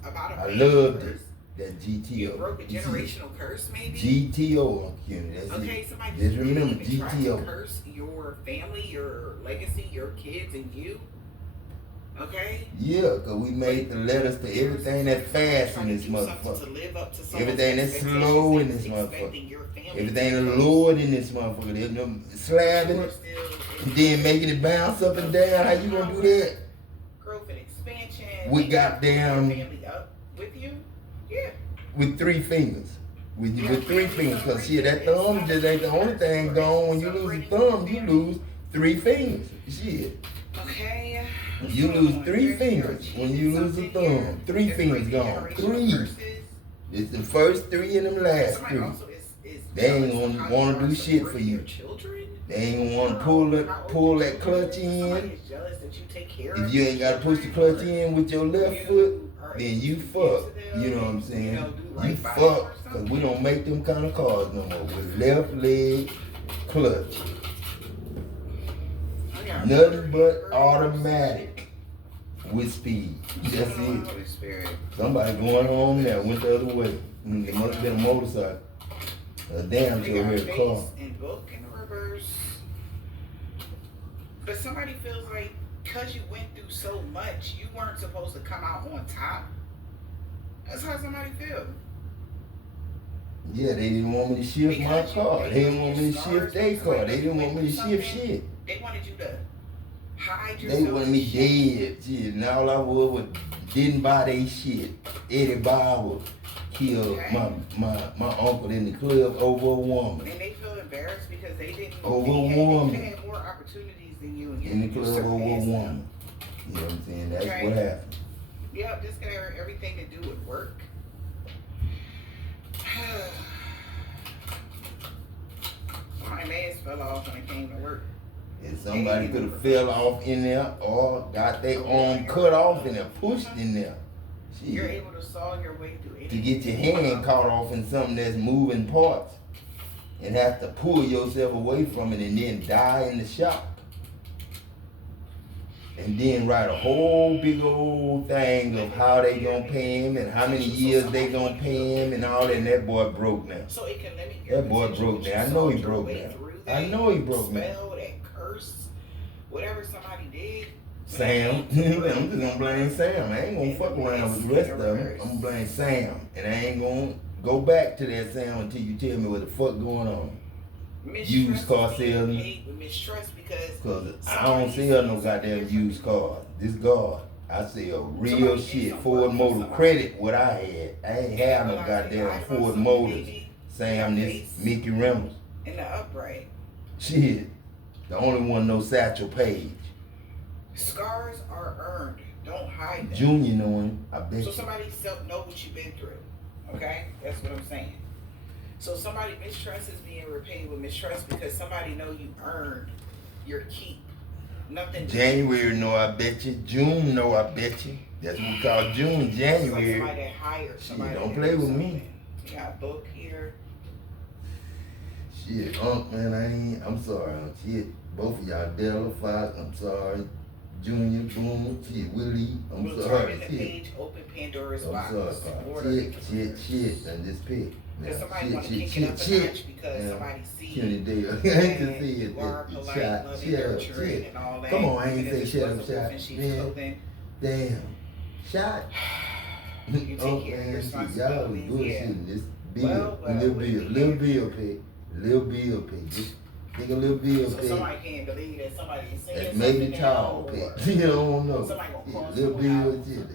I loved it. That GTO. You broke a generational curse, maybe? GTO on CUNY. That's okay, it. somebody Just remember even tried to GTO. curse your family, your legacy, your kids, and you. Okay? Yeah, because we made the letters to everything that's fast in this motherfucker. Everything that's slow in this motherfucker. Everything that's lowered in this motherfucker. There's no slabbing it. And then making it bounce up and down. How you gonna do that? Growth and expansion. We got down with you? Yeah. With 3 fingers. With 3 fingers. Because shit, that thumb just ain't the only thing gone. When you lose a thumb, you lose 3 fingers. Shit. Okay. You lose 3 fingers when you lose a thumb. 3 fingers gone. 3. It's the first 3 and them last 3. They ain't gonna want to do shit for you. They ain't gonna want to pull that clutch in. If you ain't got to push the clutch in with your left foot, then you fuck. You know what I'm saying? You fuck, because we don't make them kind of cars no more with left leg clutch. Nothing but automatic with speed. That's it. Somebody going home now, went the other way. It must have been a motorcycle. Damn sure heard a car. And book in reverse. But somebody feels like because you went through so much, you weren't supposed to come out on top. That's how somebody feels. Yeah, they didn't want me to shift my car. They didn't want me to shift their car. They didn't want me to shift shit. They wanted you to hide yourself. They wanted me dead. Shit. And all I was didn't buy they shit. Eddie Bauer killed my uncle in the club over a woman. And they feel embarrassed because they didn't. Over a They woman. had more opportunities than you. And In the club over a woman. You know what I'm saying? That's what happened. Yep, this got everything to do with work. My mask fell off when I came to work. And somebody could have fell off in there or got their arm cut off and they're pushed in there. Shit. You're able to saw your way through anything. To get your hand caught off in something that's moving parts and have to pull yourself away from it and then die in the shop. And then write a whole big old thing of how they gonna pay him and how many years they gonna pay him and all that. And that boy broke now. So it can limit your That boy broke now. I know he broke now. I know he broke now. Spell, that curse, whatever somebody did. Sam. I'm just gonna blame Sam. I ain't gonna fuck around with the rest of them. I'm gonna blame Sam. And I ain't gonna go back to that Sam until you tell me what the fuck going on. Used car salesman. Mistrust because I don't sell no goddamn used cars. This God, I sell real shit. Ford Motor Credit what I had. I ain't have no goddamn Ford Motors. Sam, this Mickey Reynolds. In the upright. Shit. The only one no Satchel Paige. Scars are earned. Don't hide them. Junior knowing, I bet So you. somebody know what you've been through. Okay? That's what I'm saying. So somebody mistrust is being repaid with mistrust because somebody know you earned your keep. Nothing. January know I bet you. June know I bet you. That's what we call June, January. Somebody that hired somebody. Shit, don't play with me. You got a book here. Shit, man, I'm sorry. Shit, both of y'all, Della, Fox, I'm sorry. Junior, Boom, shit, Willie, I'm sorry. Turn the page, open Pandora's I'm box. sorry, shit, and just pick. Because somebody want to kick it up a notch because somebody sees you are polite, loving, nurturing, and all that. Come on, I ain't say shut up, shot. Man, damn. Shot. You take care of your responsibilities. Y'all was bullshitting this bill. Little bill pick. Just think a little bill pick. So somebody can't believe that somebody is saying that something. Maybe tall pick. You don't know. Somebody gonna cross little bill chili.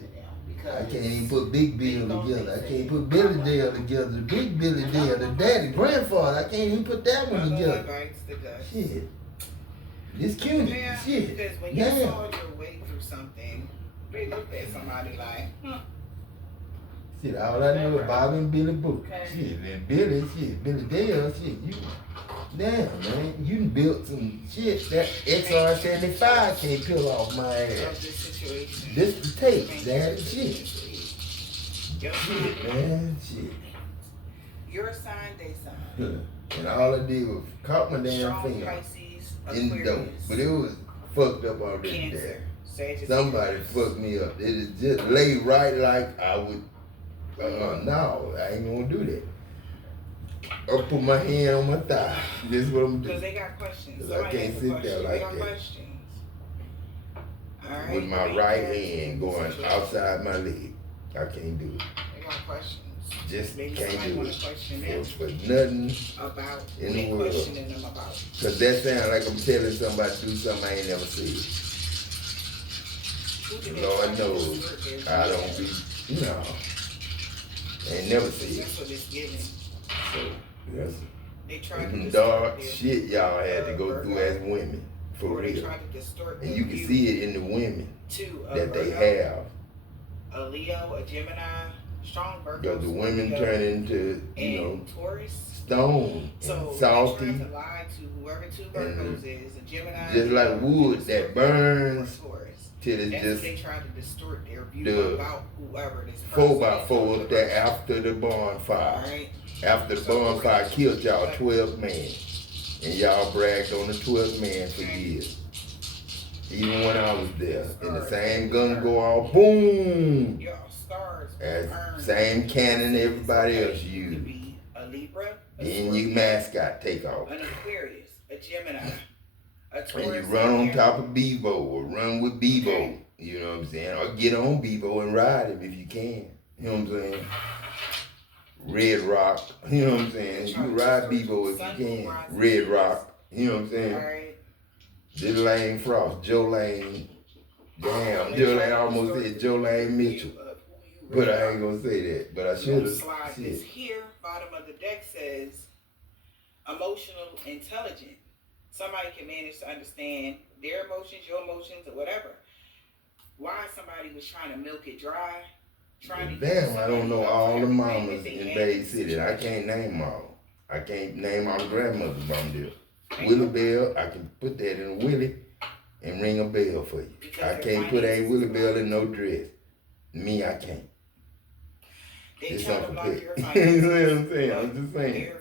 I can't even put Big Bill together. I can't put Billy Dale together. The Big Billy Dale, the daddy, grandfather. I can't even put that one together. Shit. This cute. Shit. Because when you saw your way through something, they looked at somebody like, Shit, all I know is Bobby and Billy Book. Shit, and Billy Dale, shit, you, damn, man, you done built some shit that XR75 can't peel off my ass. This the tape, daddy, shit. Shit, man, shit. Your sign, they sign. And all I did was caught my damn finger in the dope, but it was fucked up already there. Somebody fucked me up. It is just lay right like I would. No, I ain't gonna do that. I'll put my hand on my thigh. This is what I'm doing. Because they got questions. I can't sit there like that. Questions. All right. With my right hand going outside my leg. I can't do it. They got questions. Just Maybe can't do want it. to question them For nothing about in the world. Questioning them about. Because that sounds like I'm telling somebody to do something I ain't never said. Lord knows I don't be, no. Ain't never said. That's what it's giving. So, that's they tried to dark shit y'all had to go through as women. For real. They tried to distort and you can see it in the women that they have. A Leo, a Gemini, strong Virgo. Because the women turn into, you know, Taurus, stone, so and salty. Trying to lie to whoever two Virgos is, a Gemini. Just like wood that burns till it's That's just they try to distort their view the about whoever this person 4x4 up there after the bonfire. Right. After the bonfire killed y'all 12 men. And y'all bragged on the 12th man for years. Even when I was there. And the same gun go off, boom! As same cannon everybody else used. A Libra, Then your mascot take off. an Aquarius, a Gemini, a Taurus. And you run on top of Bebo or run with Bebo. You know what I'm saying? Or get on Bebo and ride him if you can. You know what I'm saying? Red Rock. You know what I'm saying? You ride Bebo if you can. Red Rock. You know what I'm saying? This Lane Frost. Joe Lane. Damn, Joe Lane almost said Joe Lane Mitchell. But I ain't gonna say that. But I should have. Slide this here. Bottom of the deck says emotional intelligence. Somebody can manage to understand their emotions, your emotions, or whatever. Why somebody was trying to milk it dry? Damn, I don't know all the mamas in Bay City. I can't name all. I can't name all the grandmothers from there. Willie Bell, I can put that in a Willie and ring a bell for you. I can't put a Willie Bell in no dress. Me, I can't. It's unprepared. You know what I'm saying?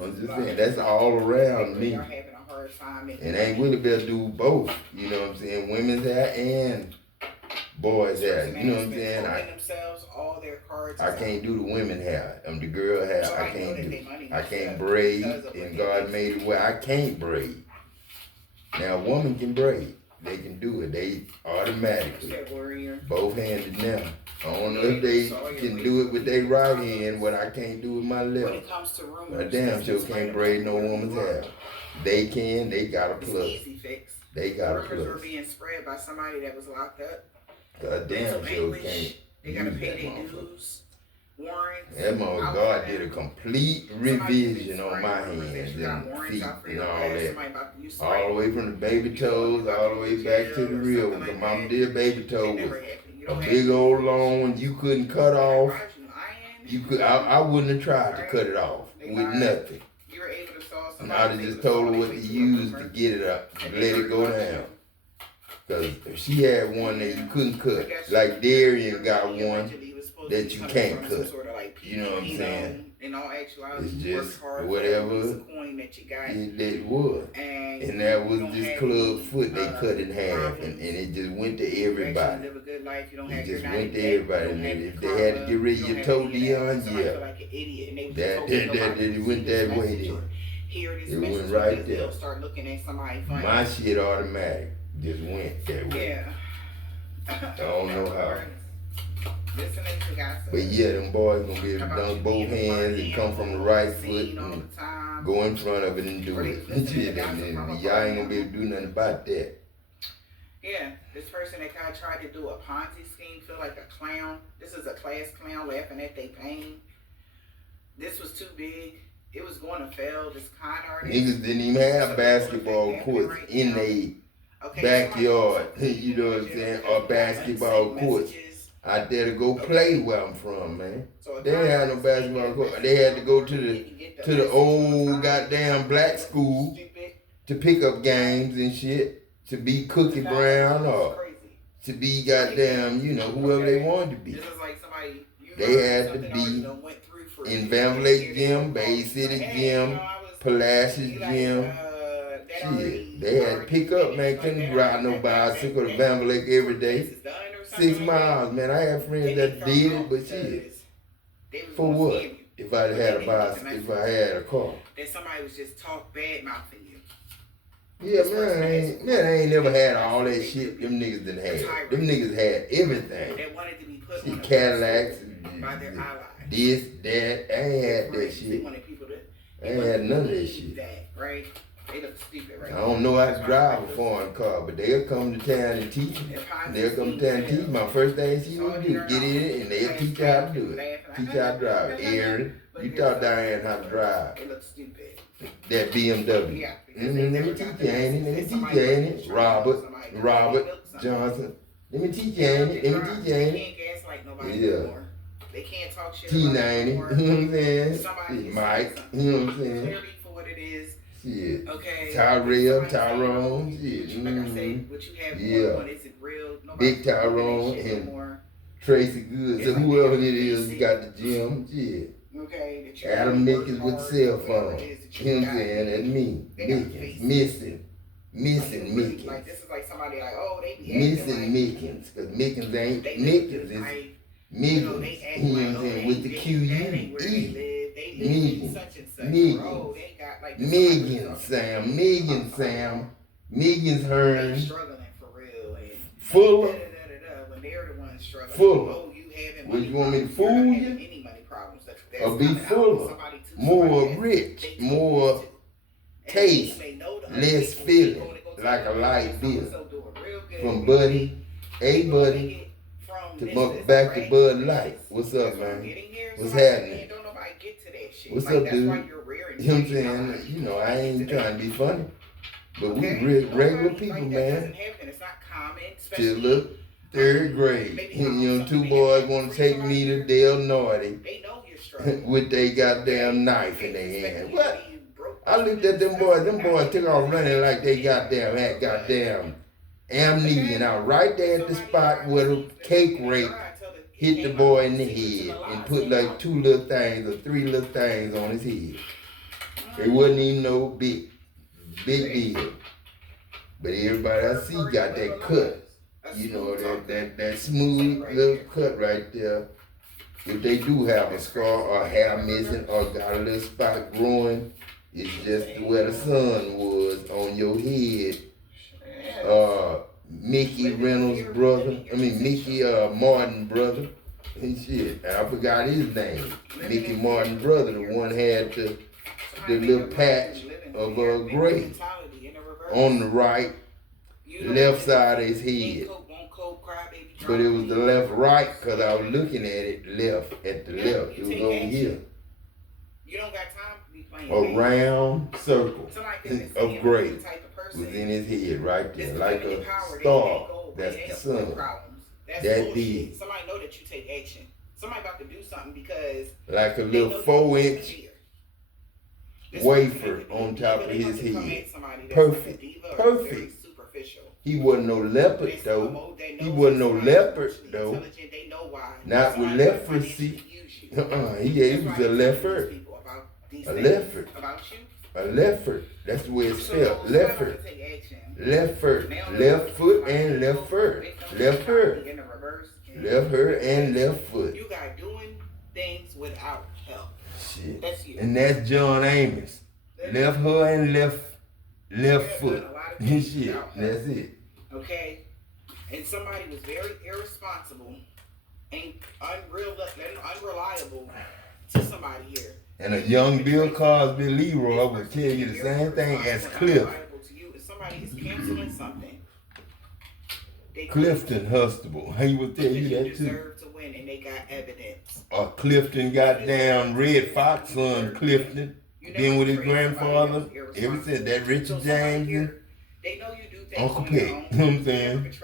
I'm just saying. That's all around me. And ain't Willie Bell do both. You know what I'm saying? Women's hair and boys hair. You know what I'm saying? I can't do the women hair. The girl hair. I can't do. I can't braid. And God made it where I can't braid. Now a woman can braid. They can do it. They automatically. Both handed now. I don't know if they can do it with their right hand, what I can't do with my left. I damn sure can't braid no woman's hair. They can. They got a plus. They got a plus. Rumors were being spread by somebody that was locked up. God damn sure can't. They gotta pay their dues. Warrants. That mother God did a complete revision on my hands and feet and all that. All the way from the baby toes, all the way back to the real one. Cause mama did baby toe was a big old long one you couldn't cut off. You could. I wouldn't have tried to cut it off with nothing. And I'd have just told her what to use to get it up, to let it go down. Cause if she had one that you couldn't cut, like Darian got one that you can't cut. You know what I'm saying? It's just whatever it was. And that was this club foot they cut in half, and it just went to everybody. It just went to everybody. And if they had to get rid of your toe, Dion, yeah. That went that way then. It went right there. My shit automatic just went that way. I don't know how. But yeah, them boys gonna be able to dunk both hands and come from the right foot and go in front of it and do it. And y'all ain't gonna be able to do nothing about that. Yeah, this person that kind of tried to do a Ponzi scheme feel like a clown. This is a class clown laughing at their pain. This was too big. It was going to fail. This con artist. Niggas didn't even have basketball courts in their backyard. You know what I'm saying? Or basketball courts. Out there to go play where I'm from, man. They didn't have no basketball court. They had to go to the old goddamn black school to pick up games and shit. To be Cookie Brown or to be goddamn, you know, whoever they wanted to be. They had to be in Van Lake Gym, Bay City Gym, Palacios Gym. Shit, they had to pick up, man. Couldn't ride no bicycle to Van Lake every day. 6 miles, man. I had friends that did it, but shit. For what? If I had a bicycle, if I had a car. That somebody was just bad mouthing you. Yeah, man, I ain't never had all that shit. Them niggas didn't have. Them niggas had everything. That wanted to be put on Cadillacs, by their allies. This, that. I ain't had that shit. I ain't had none of that shit. Right? They look stupid, right? I don't know how to drive a foreign car, but they'll come to town and teach me. They'll come to town and teach me. My first thing she would do, get in it, and they'll teach you how to do it. Teach you how to drive. Aaron, you taught Diane how to drive. They look stupid. That BMW. Let me teach you, ain't it? Let me teach you, ain't it? Robert Johnson. Let me teach you, ain't it? Let me teach you, ain't it? They can't gaslight nobody anymore. They can't talk shit T90, about you know what I'm saying? Mike, you know what I'm saying? Clearly for what it is. Shit. Okay. Tyrone, shit. Like I say, what you have going on, is it real? Big Tyrone and Tracy Good. So whoever it is, got the gym, shit. Okay. Adam Nickens with the cell phone. You know what I'm saying? That's me. Mickens. Missing Mickens. Like this is like somebody like, oh, they be missing Mickens. Because Mickens ain't Mickens. It's Mickens. You know what I'm saying? With the Q-U-E. Megan Sam, Megan's Hearn, Fuller, Would you want me to fool you? Or be fuller, more rich, more taste, less feeling, like a light beer. From Buddy, A Buddy, back to Bud Light. What's up, man? What's happening? Don't nobody get to that shit. What's like, up, that's dude? Why you're rare and You know what I'm saying? You know, I ain't trying to be funny. But we regular people, like, man. That doesn't happen. It's not common. Till look, third grade. You know, two boys want to take me to Del Norte They know you're struggling. with their goddamn knife in their hand. What? I looked at them boys. Them boys took off running like they had goddamn amnesia. And I was right there at the spot where the cake rake hit the boy in the head and put like 2 little things or 3 little things on his head. It wasn't even no big deal. But everybody I see got that cut. You know, that smooth little cut right there. If they do have a scar or hair missing or got a little spot growing, it's just where the sun was on your head. Mickey Reynolds' brother, Mickey Martin brother, and shit. And I forgot his name. Mickey Martin brother, the one had the little patch of gray on the right, left side of his head. But it was the left right because I was looking at it at the left. It was over here. You don't got time to be playing. A round circle of gray was in his head right there, like a star. That's the sun. That big. Somebody know that you take action. Somebody about to do something because like a little 4-inch wafer on top of his head. Perfect. He wasn't no leopard though. He wasn't no leopard though. Not with leprosy. He was a leopard. A leopard. A leopard. That's the way it's spelled. Leopard. Leopard. Left foot and left foot. Left her. Left her and left foot. You got doing things without help. Shit. That's you. And that's John Amos. Left her and left foot. Shit. That's it. Okay? And somebody was very irresponsible and unreliable to somebody here. And a young Bill Cosby Leroy will tell you the same thing as Cliff. Somebody is canceling something. Clifton Hustable. He will tell you that too. Deserve to win and they got evidence. Or Clifton goddamn Red Fox son Clifton. Been with his grandfather ever since that Richard James. They know you do things Uncle Peck. You know what I'm saying?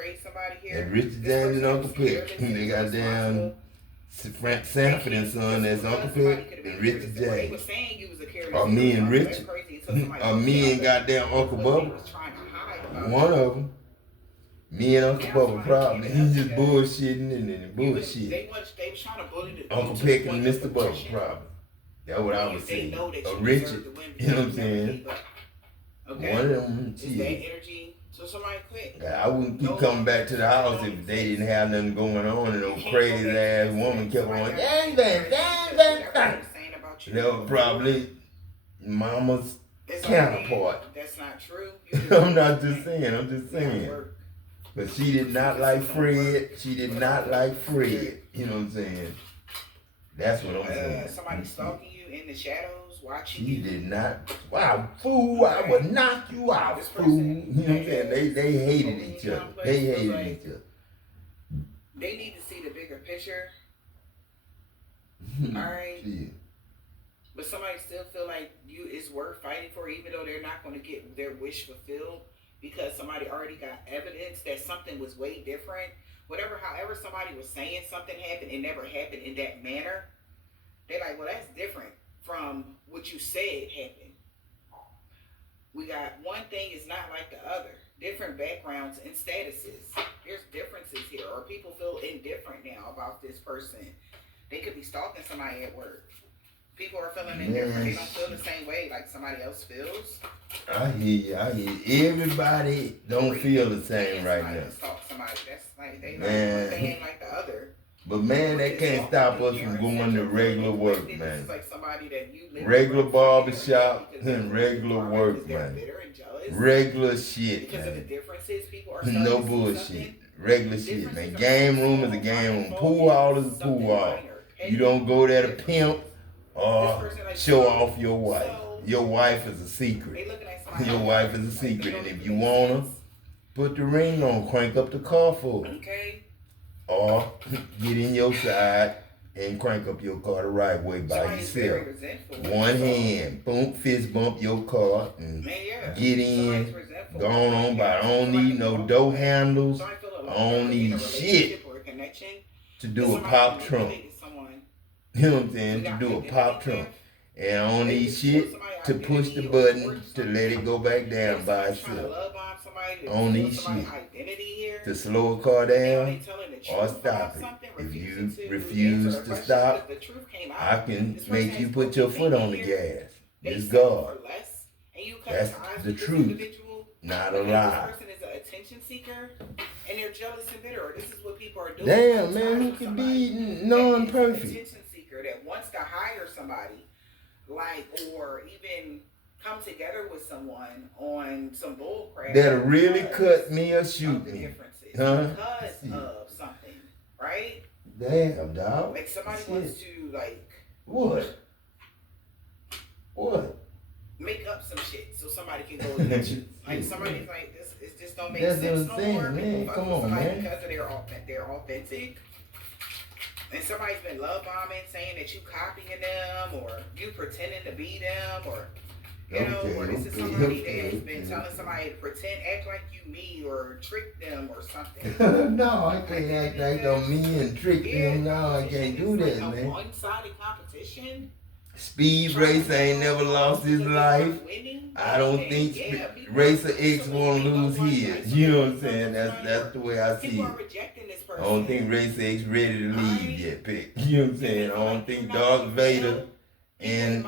And Richard James and Uncle Peck. They got down Frank Sanford and son, that's Uncle Peck and Richard James. Or me and Richard. Or me and goddamn Uncle Bubba. One of them. Me and Uncle Bubba probably. He's just bullshitting and then bullshit. Uncle Peck and Mr. Bubba probably. That's what I was saying. Or Richard. You know what I'm saying? Okay. One of them, so somebody quit. I wouldn't keep coming back to the house if they didn't have nothing going on and no crazy ass woman kept on dang. That was probably mama's counterpart. That's not true. I'm not just saying. But she did not like Fred. You know what I'm saying? That's what I'm saying. Somebody stalking you in the shadows. She did not. Wow, fool! I would knock you out, fool. You know what I'm saying? They hated each other. They need to see the bigger picture. All right. But somebody still feel like it's worth fighting for, even though they're not going to get their wish fulfilled because somebody already got evidence that something was way different. However somebody was saying something happened, it never happened in that manner. They're like, well, that's different from what you said happened. We got one thing is not like the other. Different backgrounds and statuses. There's differences here, or people feel indifferent now about this person. They could be stalking somebody at work. People are feeling indifferent. They don't feel the same way like somebody else feels. I hear you. Everybody don't feel the same right now. Stalk somebody. That's like they ain't like the other. But man, that can't stop us from going to regular work, man. Like somebody that you regular barbershop and regular work, man. Regular shit, man. No bullshit. Regular shit, man. Game room is a game room. Pool hall is a pool hall. You don't go there to pimp or show off your wife. Your wife is a secret. Your wife is a secret. And if you want her, put the ring on, crank up the car for her. Okay. or get in your side and crank up your car the right way by Somebody's very yourself. resentful. One hand, boom, fist bump your car and get in. Going on by. I don't need no door handles. I don't need shit to do a pop trunk. You know what I'm saying? To do a pop trunk. And I don't need shit to push the button to let it go back down by itself. I don't need shit to slow a car down or stop it. If you refuse to stop, I can make you put your foot on the gas. It's God. That's the truth, not a lie. This person is an attention seeker, and they're jealous and bitter. Or this is what people are doing. Damn, man, who could be non-perfect? Attention seeker that wants to hire somebody, like, or even come together with someone on some bull crap that'll really cut me or shoot me, because of something, right? Damn, dog. Like somebody wants to what? Make up some shit so somebody can go against you. Like somebody's like, this it just don't make sense no more. Man, come on, man. Because of they're authentic. And somebody's been love bombing, saying that you copying them or you pretending to be them, or or this is somebody that has been telling somebody to pretend, act like you me, or trick them or something. No, I can't act like I'm me and trick them. No, I can't do that, man. A one-sided competition. Speed Racer ain't never lost his life. I don't think Racer X won't lose his. You know what I'm saying? That's the way I see it. I don't think Racer X ready to leave yet, Pick. You know what I'm saying? I don't think Darth Vader and,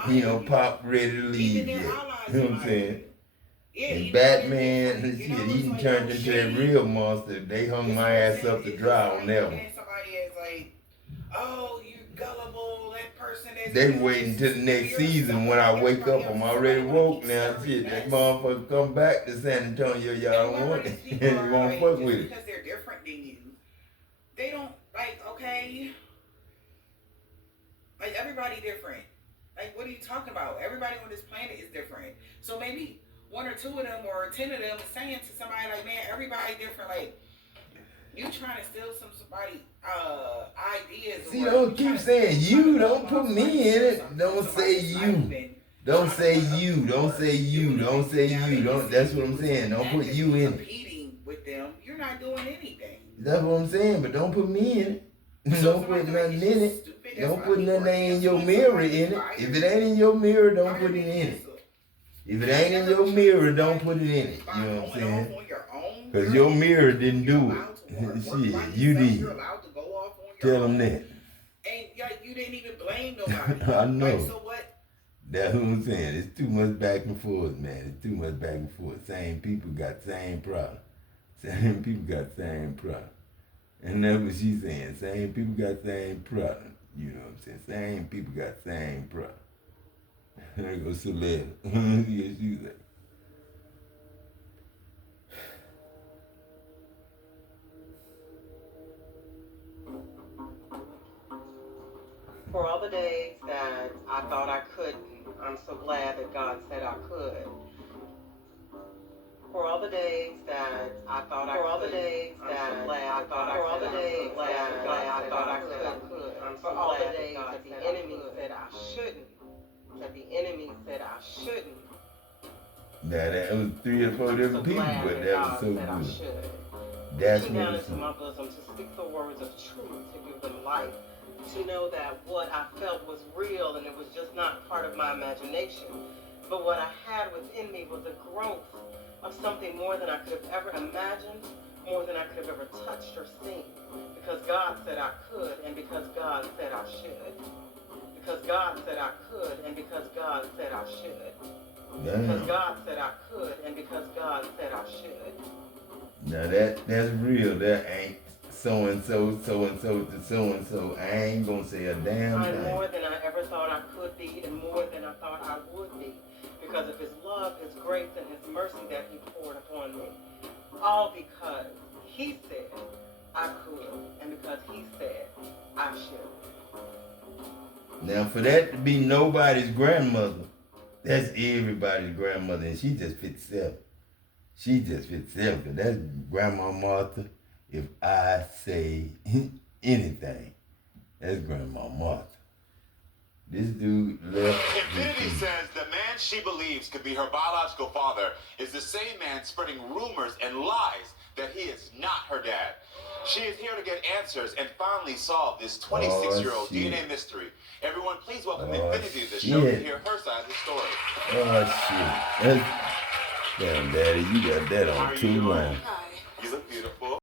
Pop ready to leave yet. You know what I'm saying? And Batman, shit, he done turned into that real monster. They hung my ass up to dry on that one. Somebody is like, oh, you gullible, that person is... They waiting till the next season. When I wake up, I'm already woke now. Shit, that motherfucker come back to San Antonio, y'all don't want it. You won't fuck with it. Because they're different than you. They don't, okay. Like, everybody different. Like, what are you talking about? Everybody on this planet is different. So maybe 1 or 2 of them or 10 of them is saying to somebody like, man, everybody different. Like, you trying to steal somebody ideas. See, don't keep saying you. Don't put me in it. Don't say you. Don't say you. Don't say you. Don't say you. Don't. That's what I'm saying. Don't put you in it. Competing with them, you're not doing anything. That's what I'm saying. But don't put me in it. Don't put nothing in it. Don't put nothing in your mirror in it. If it ain't in your mirror, don't put it in it. If it ain't in your mirror, don't put it in it. You know what I'm saying? Because your mirror didn't do it. Shit, you did. Tell them that. And you didn't even blame nobody. I know. Like, so what? That's what I'm saying. It's too much back and forth, man. It's too much back and forth. Same people got same problem. Same people got same problem. And that's what she's saying. Same people got same problem. You know what I'm saying? Same people got same problem. There goes Celeste. Yeah, she's like. For all the days that I thought I couldn't, I'm so glad that God said I could. For all the days that I thought I could, for all the days that I'm so glad I thought I could, for all the days that I thought I could, I'm so glad that God said the enemy said I shouldn't. That the enemy said I shouldn't. Now that was 3 or 4 different people, but that was so good. That's what down into my bosom to speak the words of truth, to give them life. To know that what I felt was real and it was just not part of my imagination. But what I had within me was a growth of something more than I could have ever imagined, more than I could have ever touched or seen. Because God said I could, and because God said I should. Because God said I could, and because God said I should. Because God said I could, and because God said I should. Now that's real. That ain't so-and-so to so-and-so. I ain't gonna say a damn thing. I'm more than I ever thought I could be, and more than I thought I would be. Because of his love, his grace, and his mercy that he poured upon me. All because he said I could, and because he said I should. Now for that to be nobody's grandmother, that's everybody's grandmother, and she just 57. She just 57. That's Grandma Martha, if I say anything. That's Grandma Martha. This dude left. Infinity says the man she believes could be her biological father is the same man spreading rumors and lies that he is not her dad. She is here to get answers and finally solve this 26-year-old DNA mystery. Everyone, please welcome Infinity to the show to hear her side of the story. Oh, shit. Damn, Daddy, you got that on too long. You look beautiful.